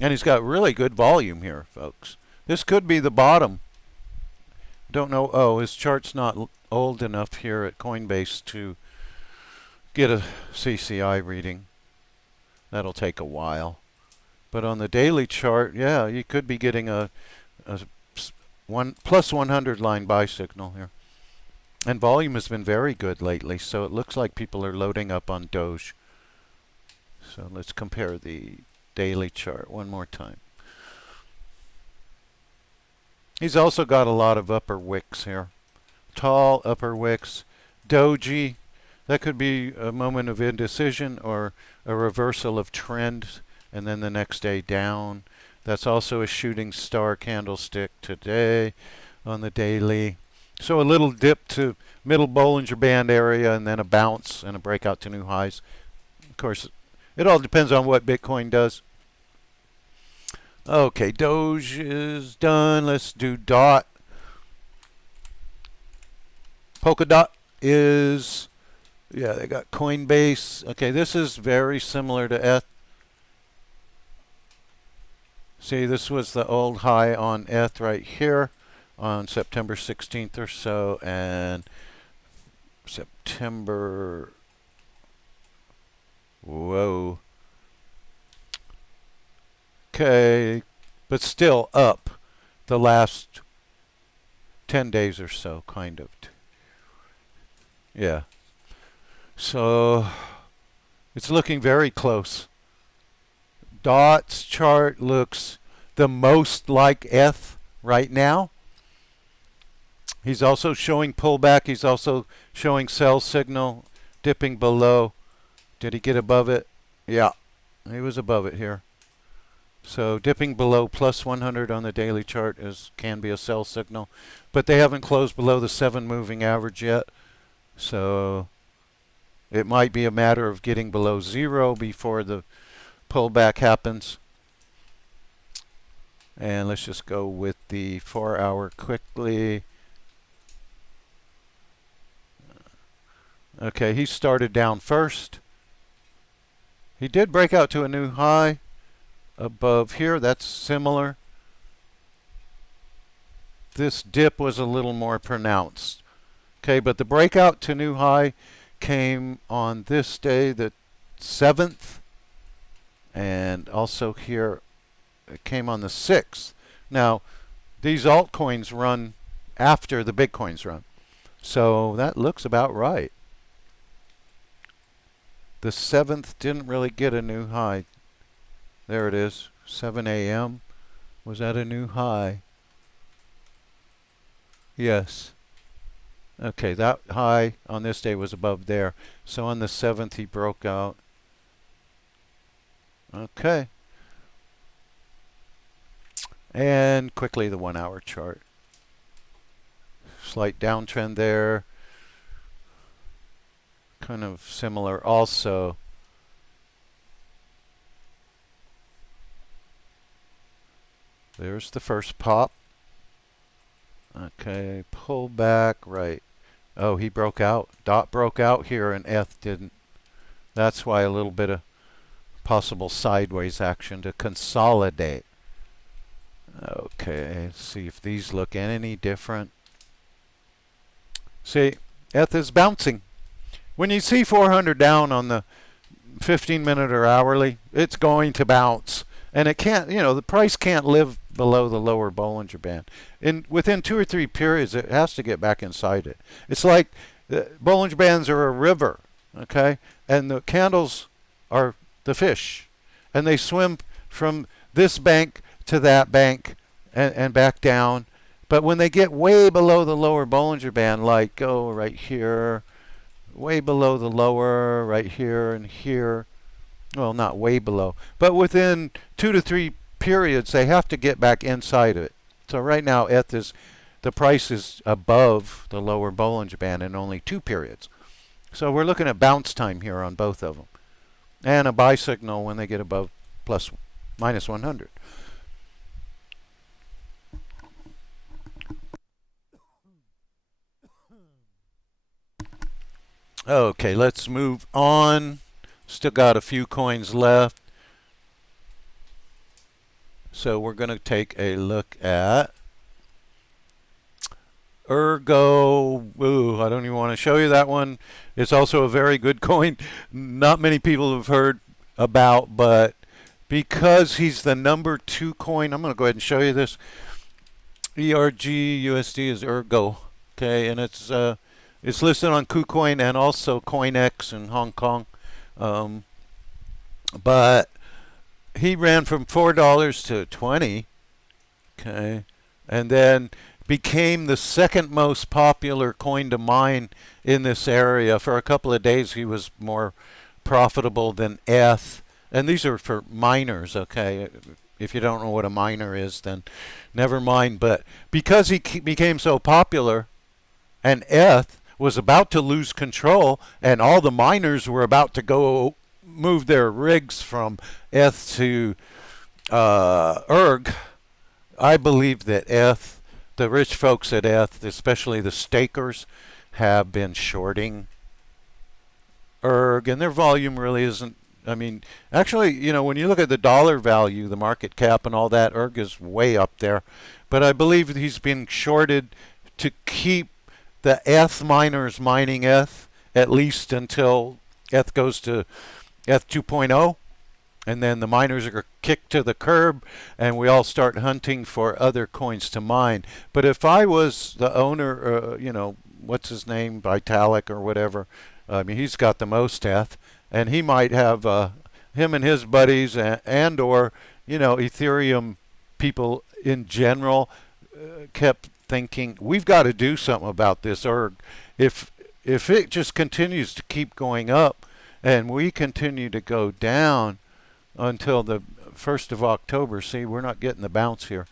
And he's got really good volume here, folks. This could be the bottom. Don't know. Oh, his chart's not old enough here at Coinbase to get a CCI reading. That'll take a while. But on the daily chart, yeah, you could be getting a plus 100 line buy signal here. And volume has been very good lately, so it looks like people are loading up on Doge. So let's compare the daily chart one more time. He's also got a lot of upper wicks here. Tall upper wicks. Doji, that could be a moment of indecision or a reversal of trend, and then the next day down. That's also a shooting star candlestick today on the daily. So a little dip to middle Bollinger Band area, and then a bounce and a breakout to new highs. Of course, it all depends on what Bitcoin does. Okay, Doge is done. Let's do DOT. Polkadot is, yeah, they got Coinbase. Okay, this is very similar to ETH. See, this was the old high on ETH right here on September 16th or so, and September, whoa. Okay, but still up the last 10 days or so, kind of. Yeah. So it's looking very close. DOT's chart looks the most like ETH right now. He's also showing pullback. He's also showing sell signal dipping below. Did he get above it? Yeah, he was above it here. So dipping below plus 100 on the daily chart can be a sell signal, but they haven't closed below the 7 moving average yet. So it might be a matter of getting below 0 before the pullback happens. And let's just go with the 4-hour quickly. Okay, he started down first. He did break out to a new high above here. That's similar. This dip was a little more pronounced. Okay, but the breakout to new high came on this day, the 7th, and also here it came on the 6th. Now, these altcoins run after the Bitcoins run, so that looks about right. The 7th didn't really get a new high. There it is, 7 a.m. Was that a new high? Yes. Okay, that high on this day was above there. So on the 7th he broke out. Okay. And quickly the 1-hour chart. Slight downtrend there. Kind of similar also. There's the first pop. Okay, pull back, right. Oh, he broke out. DOT broke out here and ETH didn't. That's why a little bit of possible sideways action to consolidate. Okay, let's see if these look any different. See, ETH is bouncing. When you see 400 down on the 15-minute or hourly, it's going to bounce. And it can't, you know, the price can't live below the lower Bollinger Band. Within 2 or 3 periods, it has to get back inside it. It's like Bollinger Bands are a river, okay? And the candles are the fish. And they swim from this bank to that bank and back down. But when they get way below the lower Bollinger Band, like, oh, right here, way below the lower, right here and here, well, not way below, but within 2 to 3 periods, they have to get back inside of it. So right now, ETH is, the price is above the lower Bollinger Band in only 2 periods. So we're looking at bounce time here on both of them. And a buy signal when they get above plus minus 100. Okay, let's move on. Still got a few coins left. So we're going to take a look at Ergo. Ooh, I don't even want to show you that one. It's also a very good coin. Not many people have heard about, but because he's the #2 coin, I'm going to go ahead and show you this. ERG USD is Ergo. Okay, and it's listed on KuCoin and also CoinX in Hong Kong. But he ran from $4 to 20, okay, and then became the second most popular coin to mine in this area. For a couple of days, he was more profitable than ETH. And these are for miners, okay? If you don't know what a miner is, then never mind. But because he became so popular, and ETH was about to lose control, and all the miners were about to go move their rigs from ETH to ERG, I believe that ETH, the rich folks at ETH, especially the stakers, have been shorting ERG, and their volume really isn't. I mean, actually, you know, when you look at the dollar value, the market cap and all that, ERG is way up there. But I believe he's been shorted to keep the ETH miners mining ETH, at least until ETH goes to ETH 2.0. And then the miners are kicked to the curb, and we all start hunting for other coins to mine. But if I was the owner, you know, what's his name, Vitalik or whatever, I mean, he's got the most ETH, and he might have him and his buddies and or, you know, Ethereum people in general kept thinking, we've got to do something about this ERG. If it just continues to keep going up and we continue to go down until the 1st of October, see, we're not getting the bounce here,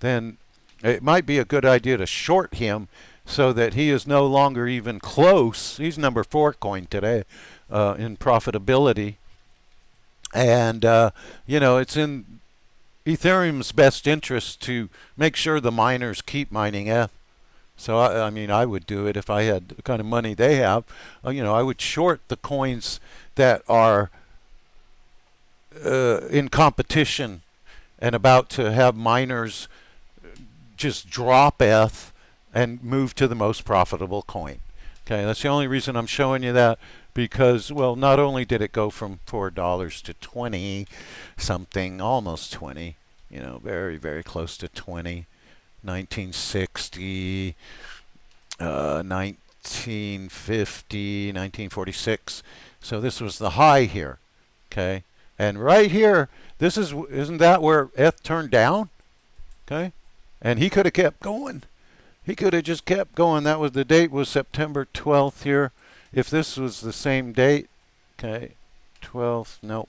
then it might be a good idea to short him so that he is no longer even close. He's #4 coin today in profitability. And, you know, it's in Ethereum's best interest to make sure the miners keep mining ETH. So, I mean, I would do it if I had the kind of money they have. You know, I would short the coins that are in competition and about to have miners just drop ETH and move to the most profitable coin. Okay, that's the only reason I'm showing you that, because, well, not only did it go from $4 to 20 something, almost 20, you know, very, very close to 20, 1960, 1950, 1946. So this was the high here, okay? And right here, this is, isn't that where ETH turned down? Okay? And he could have kept going. He could have just kept going. That was, the date was September 12th here. If this was the same date, okay, 12th, nope.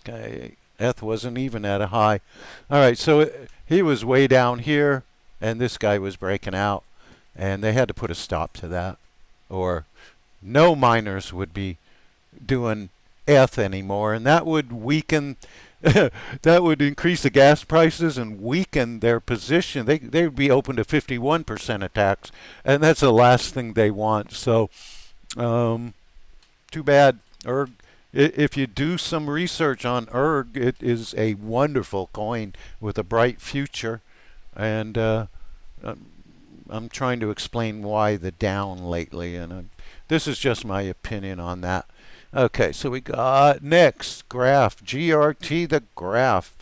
Okay, ETH wasn't even at a high. All right, so he was way down here, and this guy was breaking out, and they had to put a stop to that, or no miners would be doing ETH anymore, and that would weaken, that would increase the gas prices and weaken their position. They would be open to 51% attacks, and that's the last thing they want. So, too bad. ERG, if you do some research on ERG, it is a wonderful coin with a bright future, and I'm trying to explain why the down lately, and this is just my opinion on that. Okay, so we got next graph, GRT The Graph.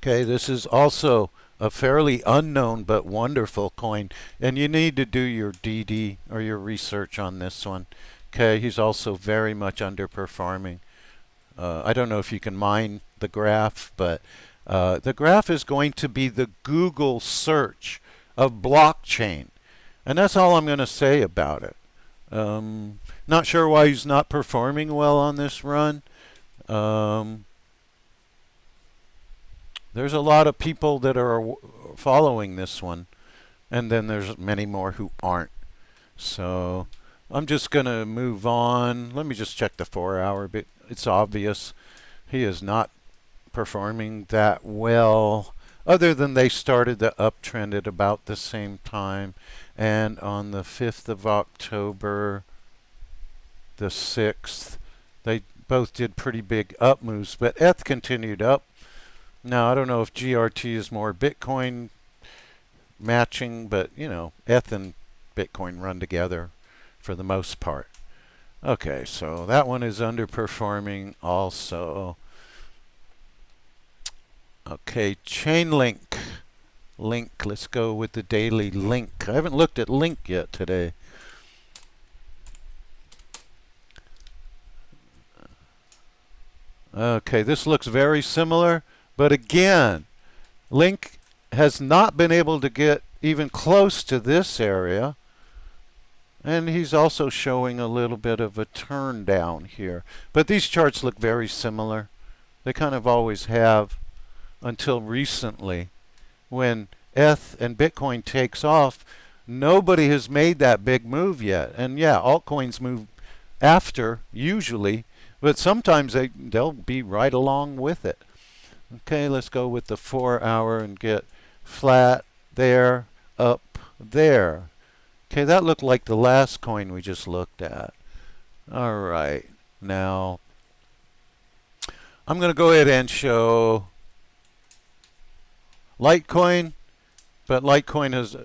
Okay, this is also a fairly unknown but wonderful coin, and you need to do your DD or your research on this one. Okay, he's also very much underperforming. I don't know if you can mine the graph, but the graph is going to be the Google search of blockchain, and that's all I'm going to say about it. Not sure why he's not performing well on this run. There's a lot of people that are following this one, and then there's many more who aren't. So I'm just going to move on. Let me just check the 4 hour bit. It's obvious he is not performing that well, other than they started the uptrend at about the same time. And on the 5th of October, the 6th, they both did pretty big up moves, but ETH continued up. Now, I don't know if GRT is more Bitcoin matching, but, you know, ETH and Bitcoin run together for the most part. Okay, so that one is underperforming also. Okay, Chainlink. Let's go with the daily link. I haven't looked at link yet today. Okay, this looks very similar, but again, link has not been able to get even close to this area. And he's also showing a little bit of a turn down here. But these charts look very similar. They kind of always have until recently. When ETH and Bitcoin takes off, nobody has made that big move yet. And yeah, altcoins move after, usually, but sometimes they'll be right along with it. Okay, let's go with the 4 hour and get flat there, up there. Okay, that looked like the last coin we just looked at. All right, now I'm going to go ahead and show Litecoin, but Litecoin has,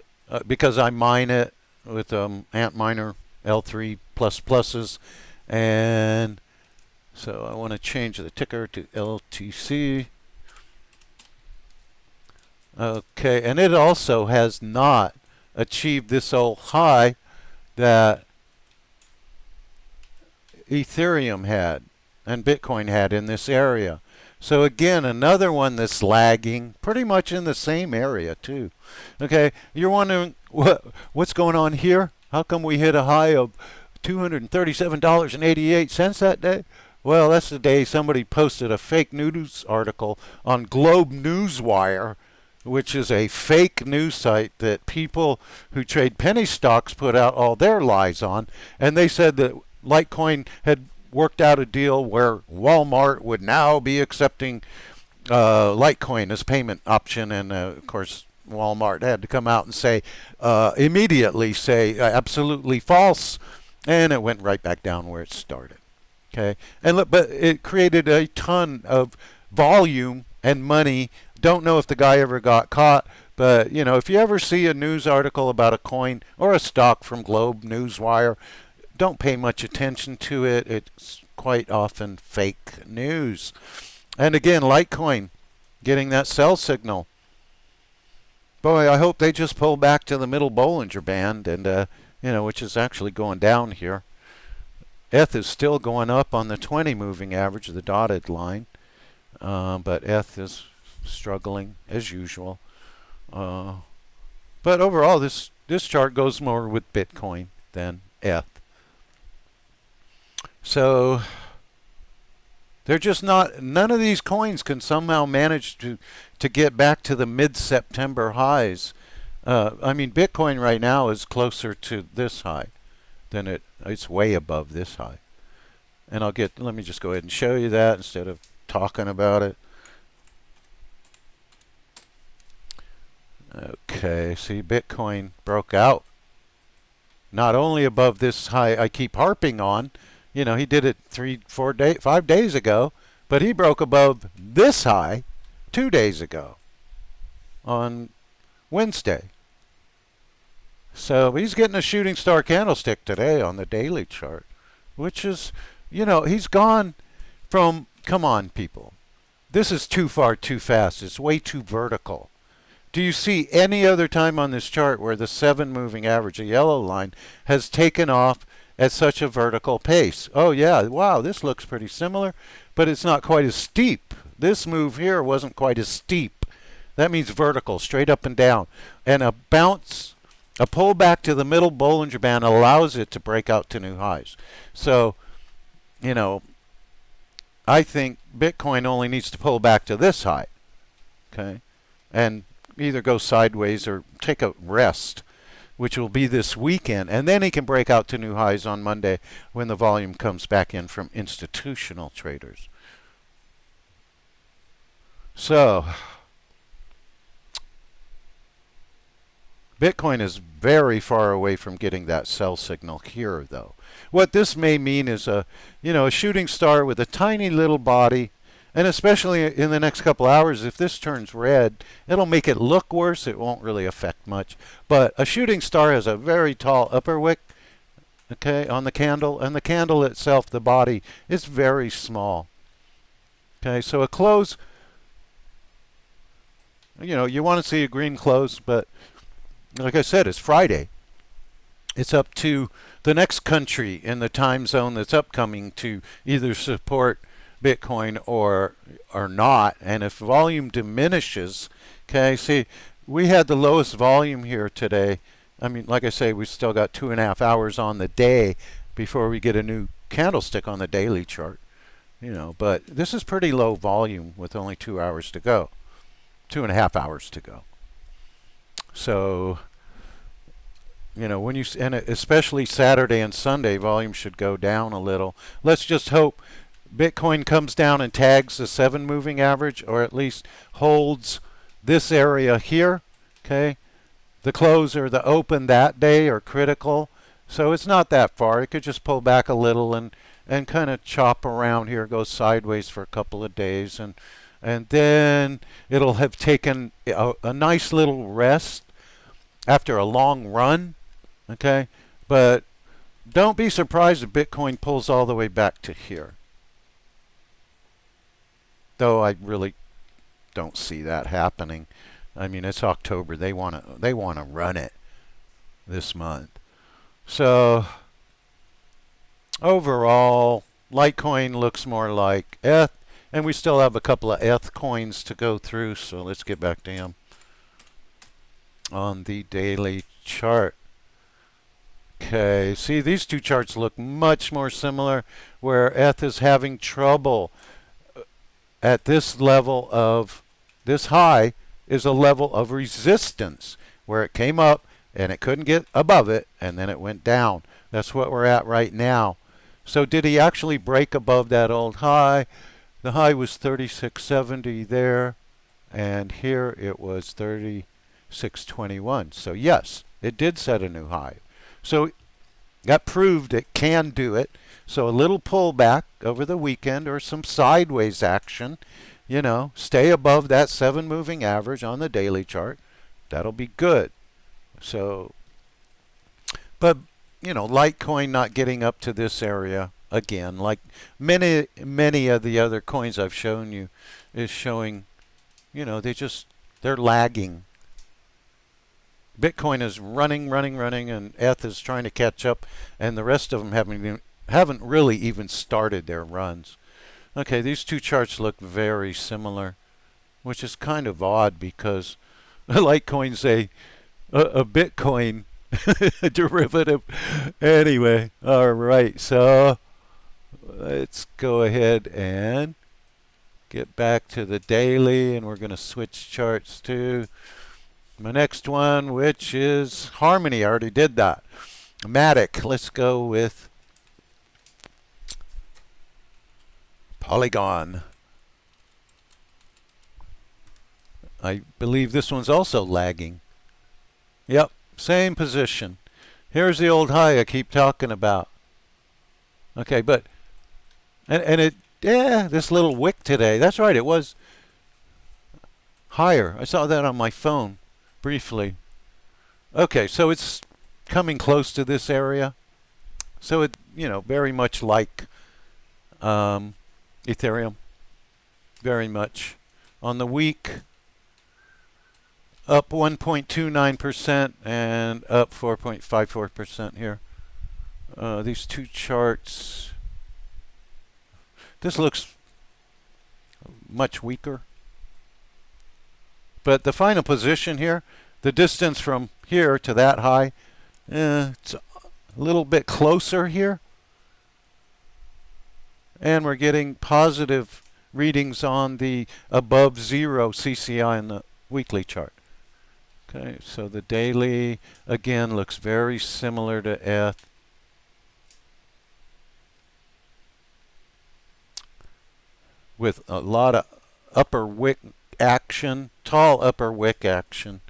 because I mine it with Antminer L3 pluses, and so I want to change the ticker to LTC. Okay, and it also has not achieved this old high that Ethereum had and Bitcoin had in this area. So again, another one that's lagging pretty much in the same area too. Okay, you're wondering what's going on here? How come we hit a high of $237.88 that day? Well, that's the day somebody posted a fake news article on Globe Newswire, which is a fake news site that people who trade penny stocks put out all their lies on. And they said that Litecoin had worked out a deal where Walmart would now be accepting Litecoin as payment option. And of course, Walmart had to come out and say, immediately say, absolutely false. And it went right back down where it started. Okay, and look, but it created a ton of volume and money. Don't know if the guy ever got caught, but you know, if you ever see a news article about a coin or a stock from Globe Newswire, don't pay much attention to it. It's quite often fake news. And again, Litecoin getting that sell signal. Boy, I hope they just pull back to the middle Bollinger Band, and you know, which is actually going down here. ETH is still going up on the 20 moving average, the dotted line, but ETH is struggling as usual. But overall, this chart goes more with Bitcoin than ETH. So they're just not, none of these coins can somehow manage to get back to the mid-September highs. I mean, Bitcoin right now is closer to this high than it's way above this high. And let me just go ahead and show you that instead of talking about it. Okay, see, Bitcoin broke out. Not only above this high I keep harping on, you know, he did it 5 days ago, but he broke above this high 2 days ago on Wednesday. So he's getting a shooting star candlestick today on the daily chart, which is, you know, he's gone from, come on people, this is too far too fast. It's way too vertical. Do you see any other time on this chart where the 7 moving average, the yellow line, has taken off at such a vertical pace? Oh yeah, wow, this looks pretty similar, but it's not quite as steep. This move here wasn't quite as steep. That means vertical, straight up and down. And a bounce, a pullback to the middle Bollinger Band allows it to break out to new highs. So, you know, I think Bitcoin only needs to pull back to this high, okay, and either go sideways or take a rest, which will be this weekend, and then he can break out to new highs on Monday when the volume comes back in from institutional traders. So Bitcoin is very far away from getting that sell signal here, though. What this may mean is a shooting star with a tiny little body, and especially in the next couple hours, if this turns red, it'll make it look worse. It won't really affect much. But a shooting star has a very tall upper wick, okay, on the candle, and the candle itself, the body, is very small. Okay, so a close, you want to see a green close, but like I said, it's Friday. It's up to the next country in the time zone that's upcoming to either support Bitcoin or not. And if volume diminishes, okay, see, we had the lowest volume here today. I mean, like I say, we still got 2.5 hours on the day before we get a new candlestick on the daily chart. But this is pretty low volume with only 2 hours to go. 2.5 hours to go. So, when and especially Saturday and Sunday, volume should go down a little. Let's just hope Bitcoin comes down and tags the 7 moving average, or at least holds this area here. Okay, the close or the open that day are critical, so it's not that far. It could just pull back a little and kind of chop around here, go sideways for a couple of days, and then it'll have taken a nice little rest after a long run, okay? But don't be surprised if Bitcoin pulls all the way back to here. Though I really don't see that happening. I mean, it's October. They want to run it this month. So overall, Litecoin looks more like ETH. And we still have a couple of ETH coins to go through, so let's get back to him on the daily chart. Okay, see, these two charts look much more similar, where ETH is having trouble at this level of, this high is a level of resistance, where it came up and it couldn't get above it, and then it went down. That's what we're at right now. So did he actually break above that old high? The high was 36.70 there, and here it was 36.21. So yes, it did set a new high. So that proved it can do it. So a little pullback over the weekend or some sideways action, stay above that 7 moving average on the daily chart. That'll be good. So, but, Litecoin not getting up to this area. Again, like many of the other coins I've shown you, is showing, they're lagging. Bitcoin is running, and ETH is trying to catch up, and the rest of them haven't really even started their runs. Okay, these two charts look very similar, which is kind of odd because Litecoin's a Bitcoin derivative. Anyway, all right, so let's go ahead and get back to the daily, and we're going to switch charts to my next one, which is Harmony. I already did that. MATIC. Let's go with Polygon. I believe this one's also lagging. Yep, same position. Here's the old high I keep talking about. Okay, but this little wick today, that's right, it was higher. I saw that on my phone briefly. Okay, so it's coming close to this area. So it, very much like Ethereum. Very much. On the week, up 1.29% and up 4.54% here. These two charts, this looks much weaker. But the final position here, the distance from here to that high, it's a little bit closer here. And we're getting positive readings on the above zero CCI in the weekly chart. Okay, so the daily, again, looks very similar to ETH. With a lot of upper wick action, tall upper wick action.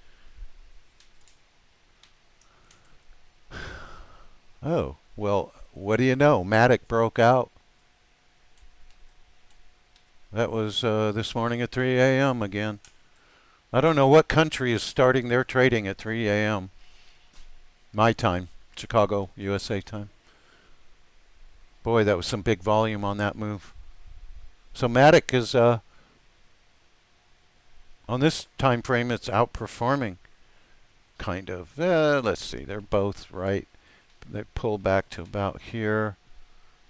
Oh, well, what do you know? MATIC broke out. That was this morning at 3 a.m. again. I don't know what country is starting their trading at 3 a.m. my time, Chicago, USA time. Boy, that was some big volume on that move. So MATIC is on this time frame, it's outperforming, kind of. Let's see, they're both right. They pull back to about here.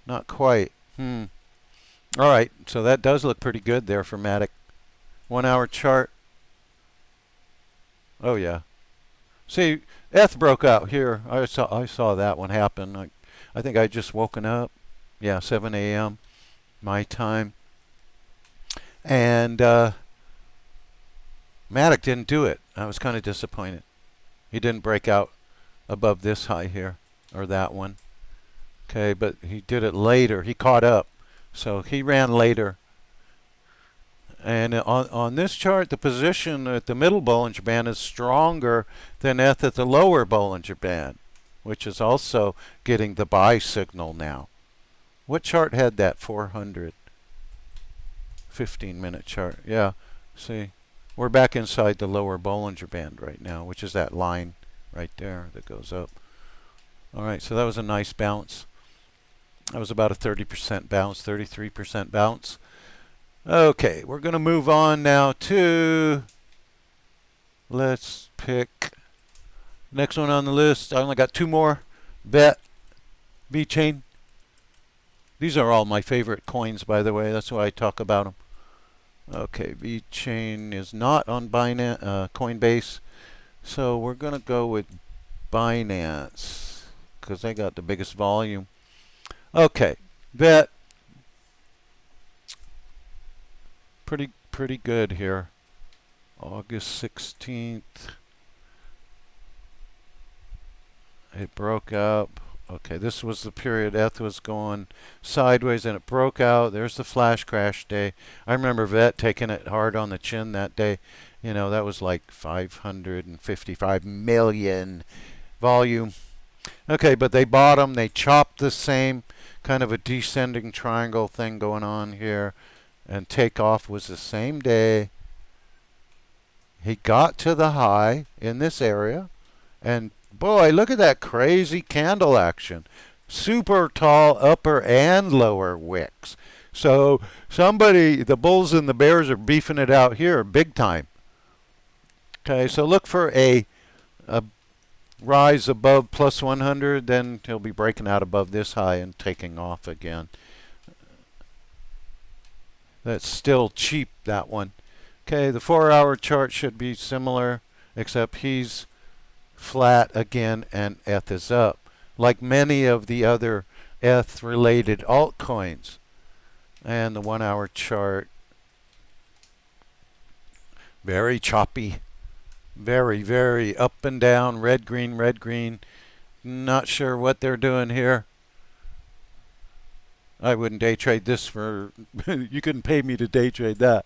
Not quite. All right, so that does look pretty good there for MATIC. 1 hour chart. Oh yeah. See, ETH broke out here. I saw that one happen. I think I just woken up. Yeah, 7 a.m. my time. And MATIC didn't do it. I was kind of disappointed. He didn't break out above this high here, or that one. Okay, but he did it later. He caught up. So he ran later. And on this chart, the position at the middle Bollinger Band is stronger than ETH at the lower Bollinger Band, which is also getting the buy signal now. What chart had that? 400. 15-minute chart. Yeah, see, we're back inside the lower Bollinger Band right now, which is that line right there that goes up. All right, so that was a nice bounce. That was about a 30% bounce, 33% bounce. Okay, we're going to move on now to, let's pick next one on the list. I only got 2 more. VeChain. These are all my favorite coins, by the way. That's why I talk about them. Okay, VeChain is not on Binance, Coinbase. So we're going to go with Binance because they got the biggest volume. Okay, VET. Pretty good here. August 16th. It broke out. Okay, this was the period ETH was going sideways and it broke out. There's the flash crash day. I remember VET taking it hard on the chin that day. You know, that was like 555 million volume. Okay, but they bottomed. They chopped the same kind of a descending triangle thing going on here. And takeoff was the same day. He got to the high in this area. And boy, look at that crazy candle action. Super tall upper and lower wicks. So somebody, the bulls and the bears are beefing it out here big time. Okay, so look for a rise above plus 100. Then he'll be breaking out above this high and taking off again. That's still cheap, that one. Okay, the 4-hour chart should be similar, except he's flat again and ETH is up, like many of the other ETH-related altcoins. And the 1-hour chart, very choppy, very, very up and down, red, green, red, green. Not sure what they're doing here. I wouldn't day trade this for, you couldn't pay me to day trade that.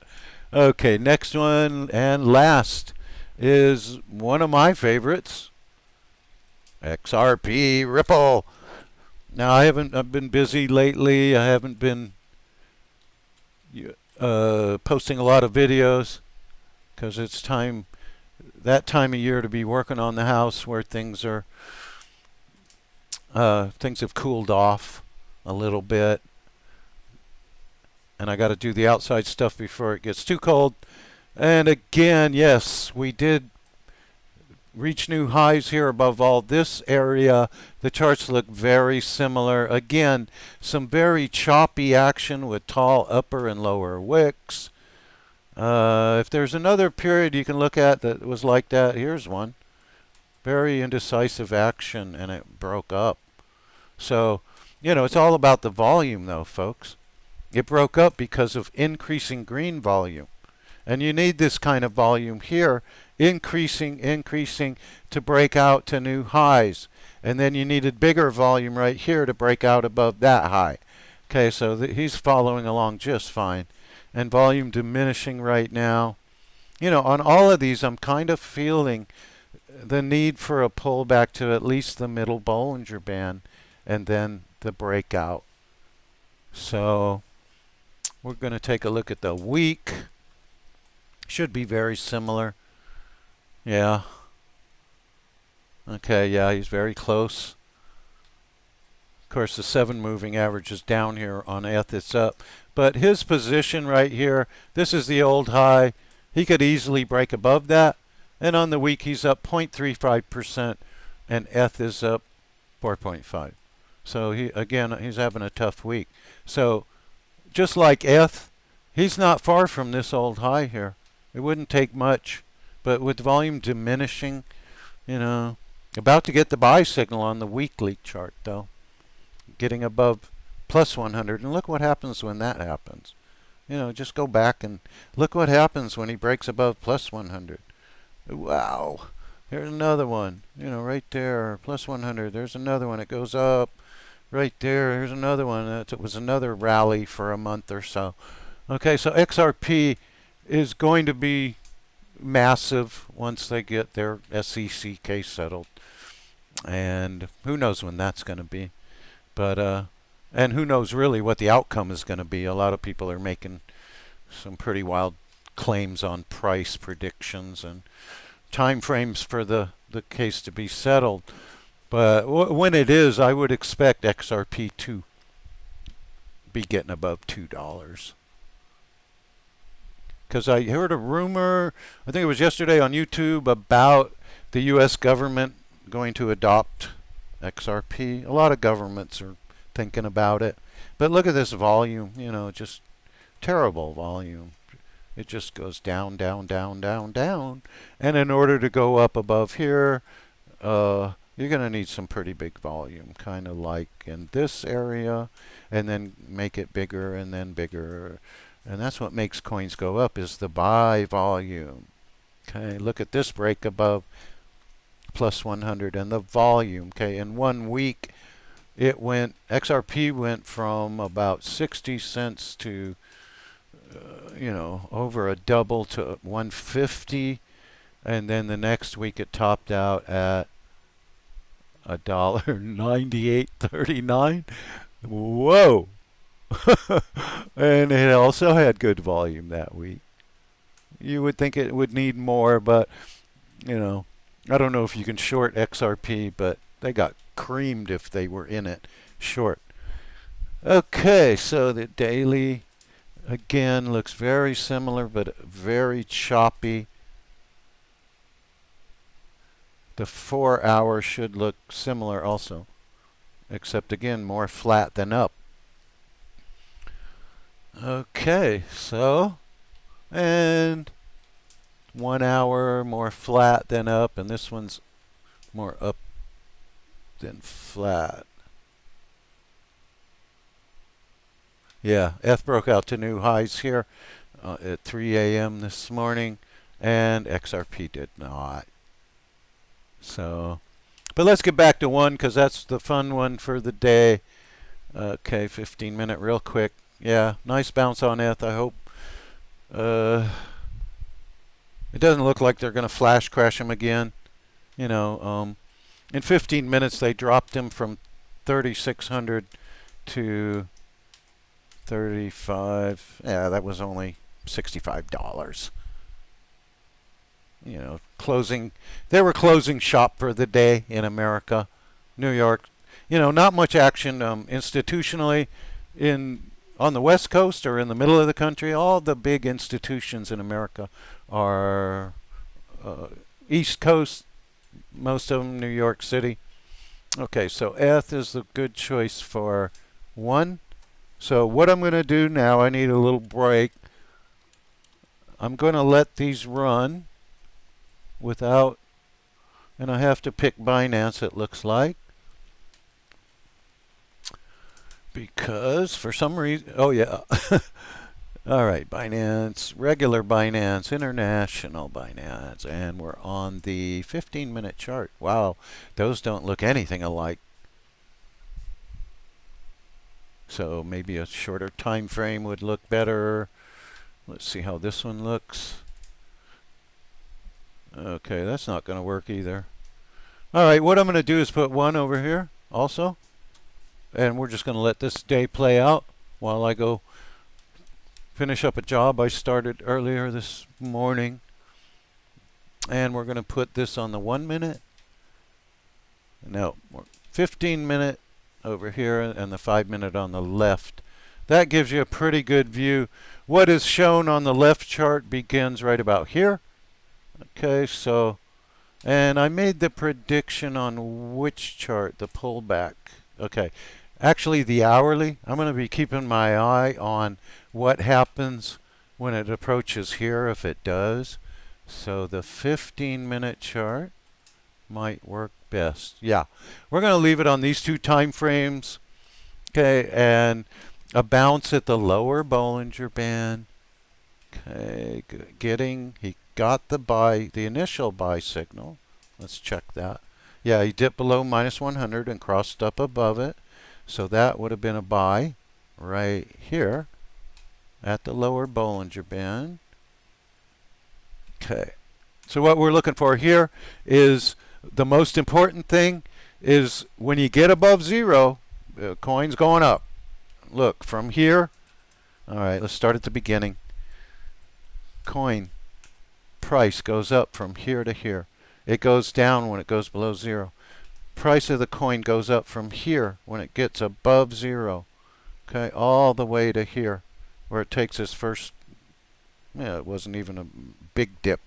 Okay, next one and last is one of my favorites, XRP Ripple. Now I've been busy lately. I haven't been posting a lot of videos because it's that time of year to be working on the house where things have cooled off a little bit, and I got to do the outside stuff before it gets too cold. And again, yes, we did reach new highs here above all this area. The charts look very similar. Again, some very choppy action with tall upper and lower wicks. If there's another period you can look at that was like that, here's one. Very indecisive action, and it broke up. So, you know, it's all about the volume, though, folks. It broke up because of increasing green volume. And you need this kind of volume here, increasing to break out to new highs. And then you needed bigger volume right here to break out above that high. Okay, so he's following along just fine. And volume diminishing right now. you know, on all of these, I'm kind of feeling the need for a pullback to at least the middle Bollinger Band and then the breakout. So we're going to take a look at the week. Should be very similar. Yeah. Okay, yeah, he's very close. Of course, the 7 moving average is down here. On ETH, it's up. But his position right here, this is the old high. He could easily break above that. And on the week, he's up 0.35%, and ETH is up 4.5. So he's having a tough week. So just like ETH, he's not far from this old high here. It wouldn't take much, but with volume diminishing, you know, about to get the buy signal on the weekly chart though, getting above plus 100, and look what happens when that happens. You know, just go back and look what happens when he breaks above plus 100. Wow. Here's another one, you know, right there, plus 100. There's another one. It goes up right there. Here's another one. It was another rally for a month or so. Okay, so XRP is going to be massive once they get their SEC case settled. And who knows when that's going to be. But, and who knows really what the outcome is going to be. A lot of people are making some pretty wild claims on price predictions and time frames for the case to be settled. But when it is, I would expect XRP to be getting above $2. Because I heard a rumor, I think it was yesterday on YouTube, about the U.S. government going to adopt XRP. A lot of governments are thinking about it. But look at this volume, you know, just terrible volume. It just goes down, down, down, down, down. And in order to go up above here, you're going to need some pretty big volume, kind of like in this area, and then make it bigger and then bigger. And that's what makes coins go up, is the buy volume. Okay, look at this break above plus 100 and the volume. Okay, in 1 week, it went, XRP went from about 60 cents to, you know, over a double to 150. And then the next week it topped out at $1.9839. Whoa. And it also had good volume that week. You would think it would need more, but, you know, I don't know if you can short XRP, but they got creamed if they were in it short. Okay, so the daily, again, looks very similar, but very choppy. The 4 hour should look similar also, except again, more flat than up. Okay, so, and 1 hour more flat than up, and this one's more up than flat. Yeah, ETH broke out to new highs here at 3 a.m. this morning, and XRP did not. So, but let's get back to one, because that's the fun one for the day. Okay, 15-minute real quick. Yeah, nice bounce on ETH. I hope. It doesn't look like they're going to flash crash him again. You know, in 15 minutes they dropped him from 3,600 to 35. Yeah, that was only $65. You know, they were closing shop for the day in America, New York. You know, not much action institutionally on the West Coast or in the middle of the country. All the big institutions in America are East Coast, most of them New York City. Okay, so ETH is a good choice for one. So what I'm going to do now, I need a little break. I'm going to let these run without, and I have to pick Binance, it looks like. Because for some reason, oh yeah. All right, Binance, regular Binance, international Binance, and we're on the 15-minute chart. Wow, those don't look anything alike. So maybe a shorter time frame would look better. Let's see how this one looks. Okay, that's not going to work either. All right, what I'm going to do is put 1 over here also. And we're just going to let this day play out while I go finish up a job I started earlier this morning. And we're going to put this on the 1 minute. No, 15 minute over here and the 5 minute on the left. That gives you a pretty good view. What is shown on the left chart begins right about here. Okay, so, and I made the prediction on which chart, the pullback. Okay, actually the hourly, I'm going to be keeping my eye on what happens when it approaches here, if it does. So the 15-minute chart might work best. Yeah, we're going to leave it on these 2 time frames. Okay, and a bounce at the lower Bollinger Band. Okay, he got the initial buy signal. Let's check that. Yeah, he dipped below -100 and crossed up above it. So that would have been a buy right here at the lower Bollinger Band. Okay, so what we're looking for here is the most important thing is when you get above 0, the coin's going up. Look, from here, all right, let's start at the beginning. Coin price goes up from here to here. It goes down when it goes below 0. Price of the coin goes up from here when it gets above 0. Okay, all the way to here where it takes its first, yeah, it wasn't even a big dip.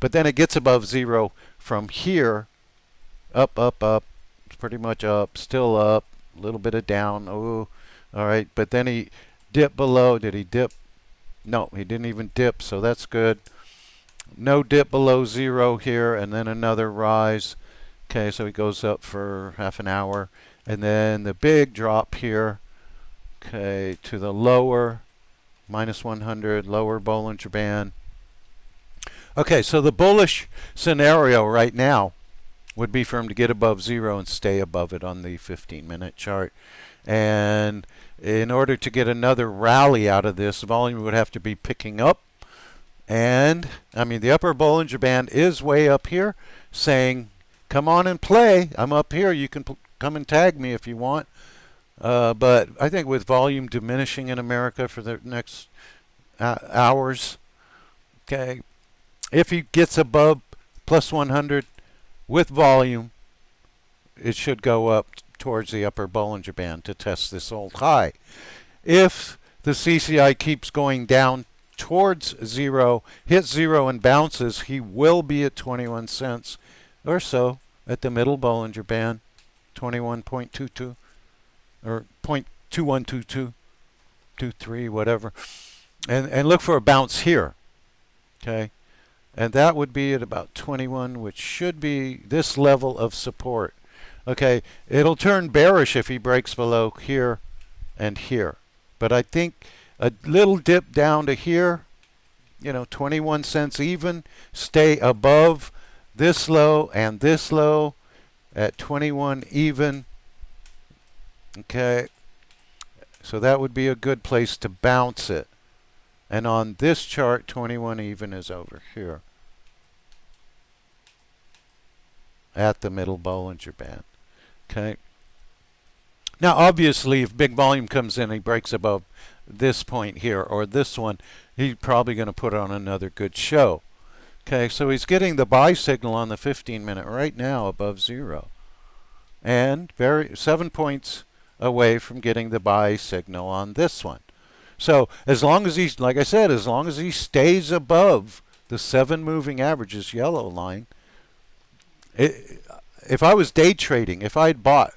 But then it gets above 0 from here, up, up, up. It's pretty much up, still up, a little bit of down. Oh, all right, but then he dipped below. Did he dip? No, he didn't even dip, so that's good. No dip below 0 here, and then another rise. Okay, so he goes up for half an hour. And then the big drop here, okay, to the lower, -100, lower Bollinger Band. Okay, so the bullish scenario right now would be for him to get above 0 and stay above it on the 15-minute chart. And in order to get another rally out of this, volume would have to be picking up. And, I mean, the upper Bollinger Band is way up here saying, come on and play. I'm up here. You can come and tag me if you want. But I think with volume diminishing in America for the next hours, okay, if he gets above +100 with volume, it should go up towards the upper Bollinger Band to test this old high. If the CCI keeps going down towards 0, hits 0 and bounces, he will be at 21 cents or so at the middle Bollinger Band, 21.22 or 0.212223, whatever. And look for a bounce here. Okay? And that would be at about 21, which should be this level of support. Okay, it'll turn bearish if he breaks below here and here. But I think a little dip down to here, 21 cents even, stay above this low and this low at 21 even. Okay, so that would be a good place to bounce it. And on this chart, 21 even is over here at the middle Bollinger Band. Okay. Now, obviously, if big volume comes in, he breaks above this point here or this one, he's probably going to put on another good show. Okay, so he's getting the buy signal on the 15-minute right now above 0. And 7 points away from getting the buy signal on this one. So as long as he's, like I said, as long as he stays above the 7 moving averages yellow line, if I was day trading, if I'd bought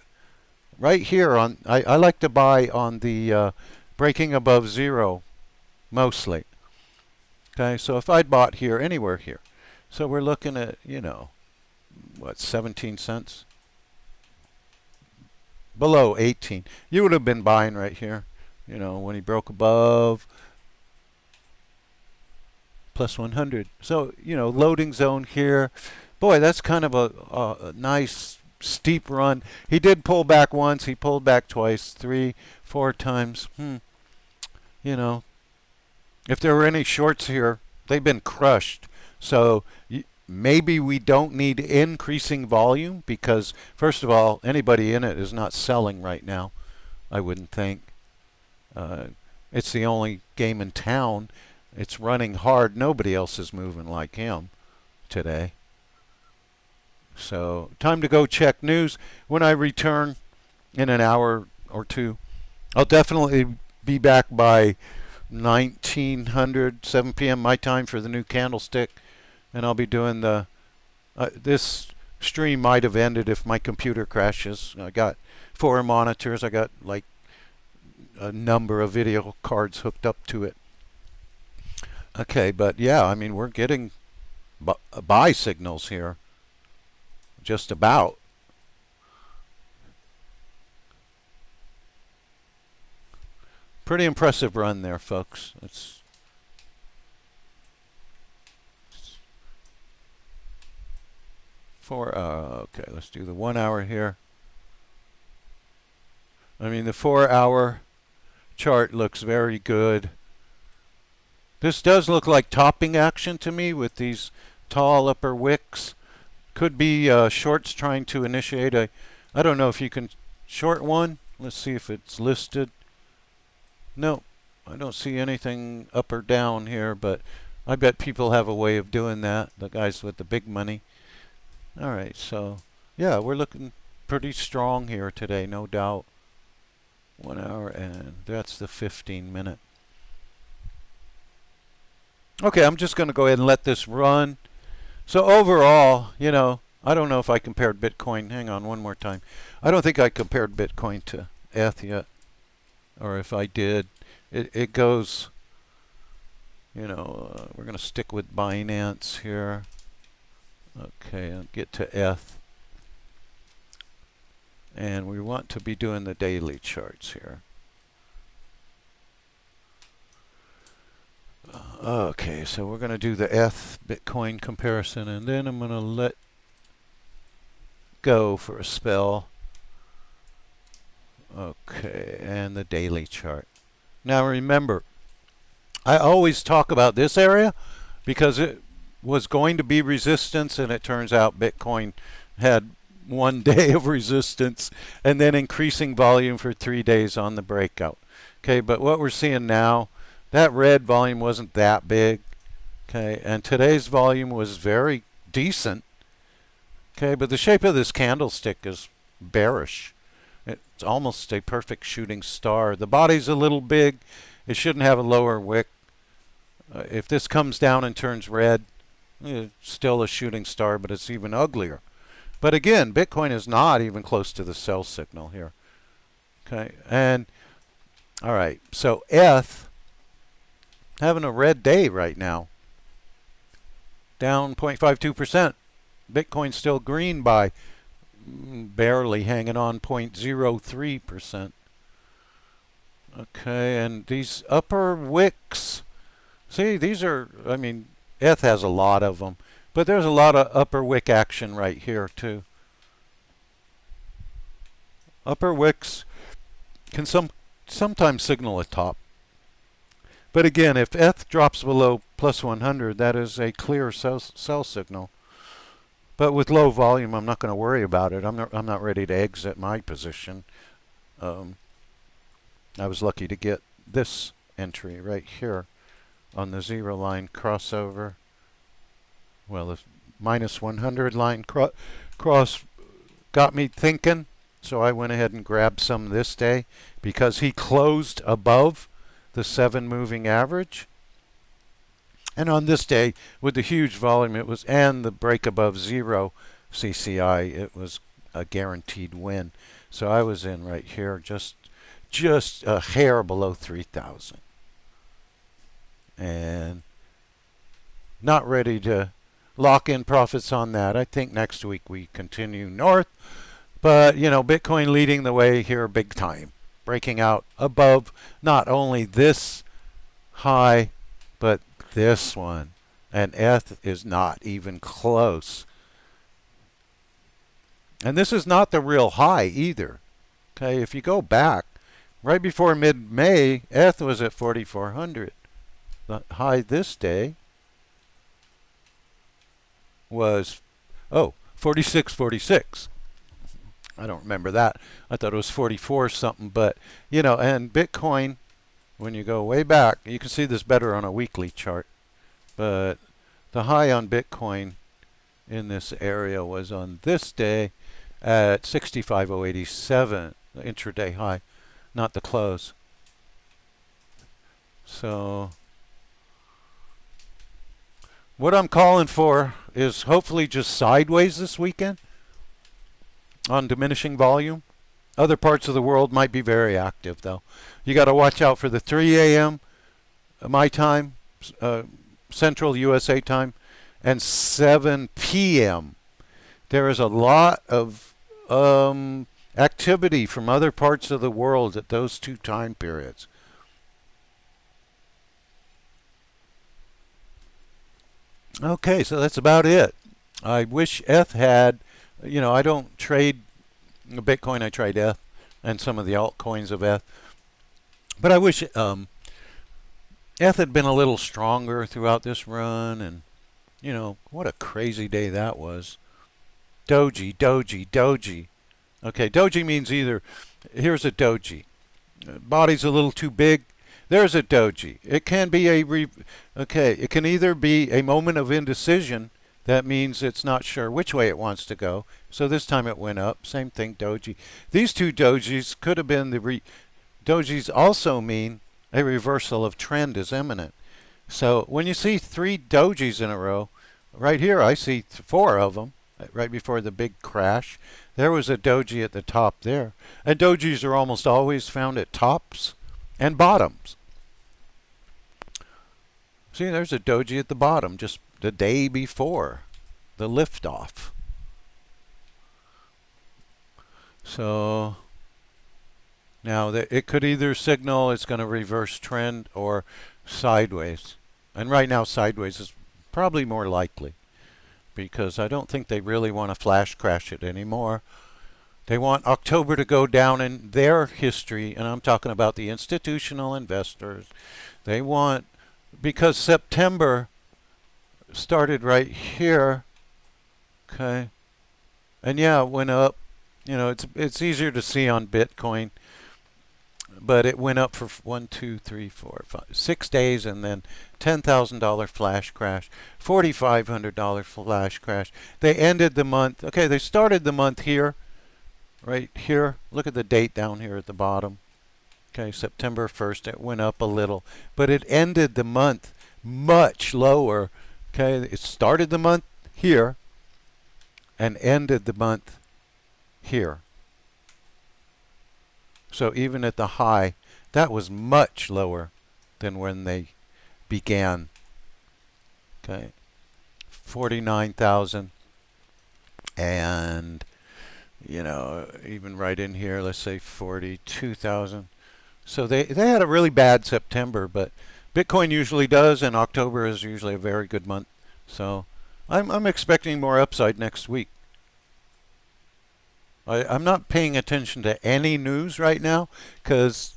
right here on, I like to buy on the breaking above 0 mostly. Okay, so if I'd bought here, anywhere here. So we're looking at, what, 17 cents? Below 18. You would have been buying right here, when he broke above +100. So, loading zone here. Boy, that's kind of a nice steep run. He did pull back once. He pulled back twice, 3, 4 times. If there were any shorts here, they've been crushed. So maybe we don't need increasing volume because, first of all, anybody in it is not selling right now, I wouldn't think. It's the only game in town. It's running hard. Nobody else is moving like him today. So time to go check news. When I return in an hour or two, I'll definitely be back by 1900, 7 p.m. my time for the new candlestick. And I'll be doing the, this stream might have ended if my computer crashes. I got 4 monitors. I got like a number of video cards hooked up to it. Okay, but yeah, I mean, we're getting buy signals here. Just about. Pretty impressive run there, folks. It's okay, let's do the 1 hour here. I mean, the 4 hour chart looks very good. This does look like topping action to me with these tall upper wicks. Could be shorts trying to initiate a, I don't know if you can short one. Let's see if it's listed. No, I don't see anything up or down here, but I bet people have a way of doing that, the guys with the big money. All right, so yeah, we're looking pretty strong here today, no doubt. 1 hour, and that's the 15-minute. Okay, I'm just going to go ahead and let this run. So overall, you know, I don't know if I compared Bitcoin. Hang on one more time. I don't think I compared Bitcoin to ETH yet. Or if I did, it goes, you know, we're going to stick with Binance here. Okay, I'll get to ETH. And we want to be doing the daily charts here. Okay, so we're going to do the ETH Bitcoin comparison, and then I'm going to let go for a spell. Okay, and the daily chart. Now remember, I always talk about this area because it was going to be resistance, and it turns out Bitcoin had 1 day of resistance and then increasing volume for 3 days on the breakout. Okay, but what we're seeing now, that red volume wasn't that big. Okay, and today's volume was very decent. Okay, but the shape of this candlestick is bearish. It's almost a perfect shooting star. The body's a little big. It shouldn't have a lower wick. If this comes down and turns red, it's still a shooting star, but it's even uglier. But again, Bitcoin is not even close to the sell signal here. Okay, and all right, so ETH having a red day right now, down 0.52%. Bitcoin still green by barely hanging on 0.03%. Okay, and these upper wicks, see, these are, I mean, ETH has a lot of them, but there's a lot of upper wick action right here too. Upper wicks can sometimes signal a top. But again, if ETH drops below plus 100, that is a clear sell signal. But with low volume, I'm not going to worry about it. I'm not ready to exit my position. I was lucky to get this entry right here on the 0 line crossover. Well, the minus 100 line cross got me thinking, so I went ahead and grabbed some this day because he closed above the 7 moving average. And on this day, with the huge volume, it was, and the break above 0 CCI, it was a guaranteed win. So I was in right here, just a hair below 3,000. And not ready to lock in profits on that. I think next week we continue north. But, you know, Bitcoin leading the way here big time. Breaking out above not only this high, but this one. And ETH is not even close. And this is not the real high either. Okay, if you go back, right before mid-May, ETH was at 4,400. The high this day was, oh, 46.46. I don't remember that. I thought it was 44 something, but you know, and Bitcoin, when you go way back, you can see this better on a weekly chart, but the high on Bitcoin in this area was on this day at 65.087, the intraday high, not the close. So what I'm calling for is hopefully just sideways this weekend on diminishing volume. Other parts of the world might be very active, though. You got to watch out for the 3 a.m. my time, Central USA time, and 7 p.m. There is a lot of activity from other parts of the world at those two time periods. Okay, so that's about it. I wish ETH had, you know, I don't trade Bitcoin, I trade ETH and some of the altcoins of ETH. But I wish ETH had been a little stronger throughout this run, and you know, what a crazy day that was. Doji, doji, doji. Okay, doji means either, here's a doji. Body's a little too big. There's a doji. It can be it can either be a moment of indecision. That means it's not sure which way it wants to go. So this time it went up. Same thing, doji. These two dojis could have been dojis also mean a reversal of trend is imminent. So when you see 3 dojis in a row, right here I see 4 of them right before the big crash. There was a doji at the top there. And dojis are almost always found at tops and bottoms. See, there's a doji at the bottom just the day before the liftoff. So now it could either signal it's going to reverse trend or sideways. And right now sideways is probably more likely, because I don't think they really want to flash crash it anymore. They want October to go down in their history, and I'm talking about the institutional investors. They want, because September started right here, okay, and yeah, it went up. You know, it's easier to see on Bitcoin, but it went up for 1, 2, 3, 4, 5, 6 days, and then $10,000 flash crash, $4,500 flash crash. They ended the month. Okay, they started the month here, right here. Look at the date down here at the bottom. Okay, September 1st. It went up a little, but it ended the month much lower. Okay, it started the month here and ended the month here. So even at the high, that was much lower than when they began. Okay, 49,000, and you know, even right in here, let's say 42,000. So they had a really bad September, but Bitcoin usually does, and October is usually a very good month. So I'm expecting more upside next week. I'm not paying attention to any news right now because,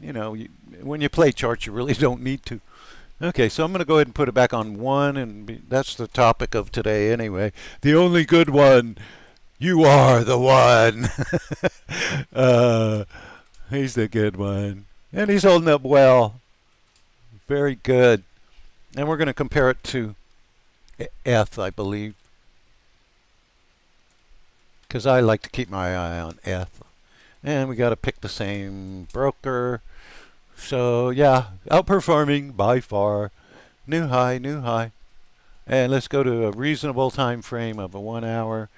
you know, when you play charts, you really don't need to. Okay, so I'm going to go ahead and put it back on 1, and that's the topic of today anyway. The only good one. You are the one. He's the good one. And he's holding up well. Very good. And we're going to compare it to ETH, I believe, because I like to keep my eye on ETH. And we got to pick the same broker. So yeah, outperforming by far. New high, new high. And let's go to a reasonable time frame of a 1 hour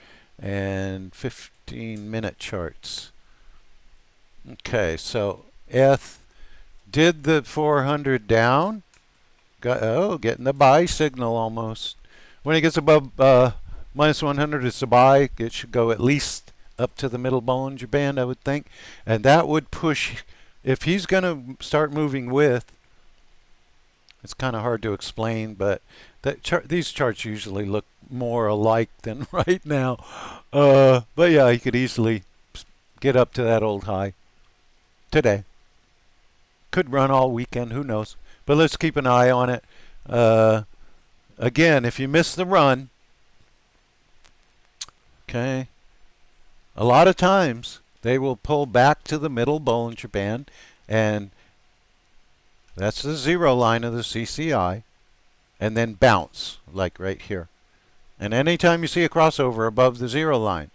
and 15-minute charts. Okay, so ETH did the 400 down. Getting the buy signal almost. When it gets above minus 100, it's a buy. It should go at least up to the middle Bollinger Band, I would think. And that would push, if he's going to start moving with, it's kind of hard to explain, but these charts usually look more alike than right now. But yeah, he could easily get up to that old high today. Could run all weekend, who knows. But let's keep an eye on it. again, if you miss the run, okay, a lot of times they will pull back to the middle Bollinger Band, and that's the 0 line of the CCI, and then bounce, like right here. And anytime you see a crossover above the 0 line,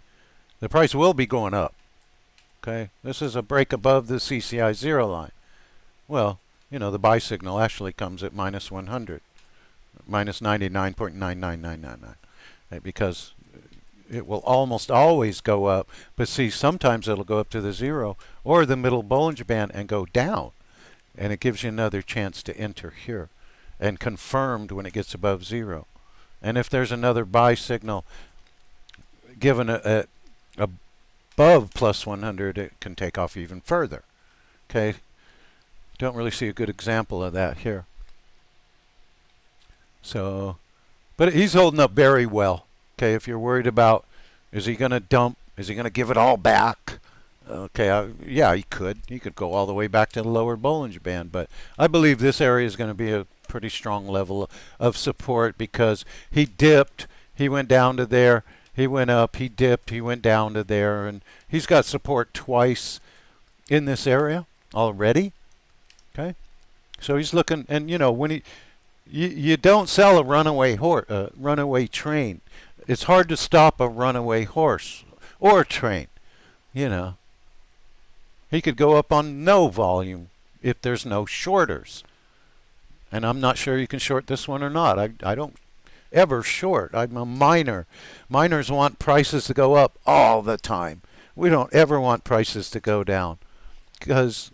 the price will be going up. Okay, this is a break above the CCI 0 line. Well, you know, the buy signal actually comes at minus 100, minus 99.99999, right? Because it will almost always go up. But see, sometimes it'll go up to the 0 or the middle Bollinger Band and go down. And it gives you another chance to enter here, and confirmed when it gets above 0. And if there's another buy signal given above plus 100, it can take off even further. Okay, don't really see a good example of that here. So, but he's holding up very well. Okay, if you're worried about, is he going to dump? Is he going to give it all back? Okay, yeah, he could. He could go all the way back to the lower Bollinger Band, but I believe this area is going to be a pretty strong level of support, because he dipped, he went down to there, he went up, he dipped, he went down to there, and he's got support twice in this area already. Okay, so he's looking, and you know, when you don't sell a runaway train. It's hard to stop a runaway horse or train. You know, he could go up on no volume if there's no shorters. And I'm not sure you can short this one or not. I don't ever short. I'm a miner. Miners want prices to go up all the time. We don't ever want prices to go down, because,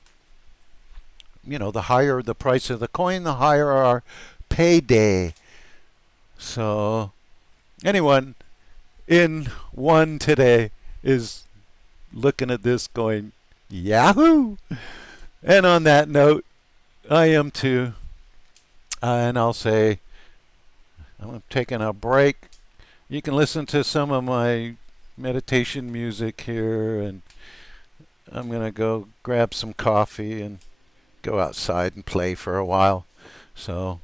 you know, the higher the price of the coin, the higher our payday. So anyone in one today is looking at this going, Yahoo! And on that note, I am too. And I'll say, I'm taking a break. You can listen to some of my meditation music here, and I'm going to go grab some coffee and go outside and play for a while. So,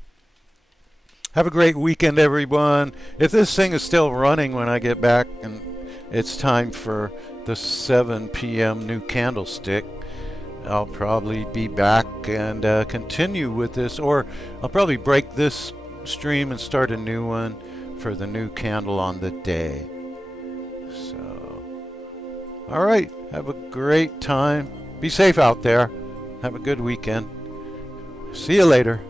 have a great weekend, everyone. If this thing is still running when I get back and it's time for the 7 p.m. new candlestick, I'll probably be back and continue with this, or I'll probably break this stream and start a new one for the new candle on the day. So, all right, have a great time. Be safe out there. Have a good weekend. See you later.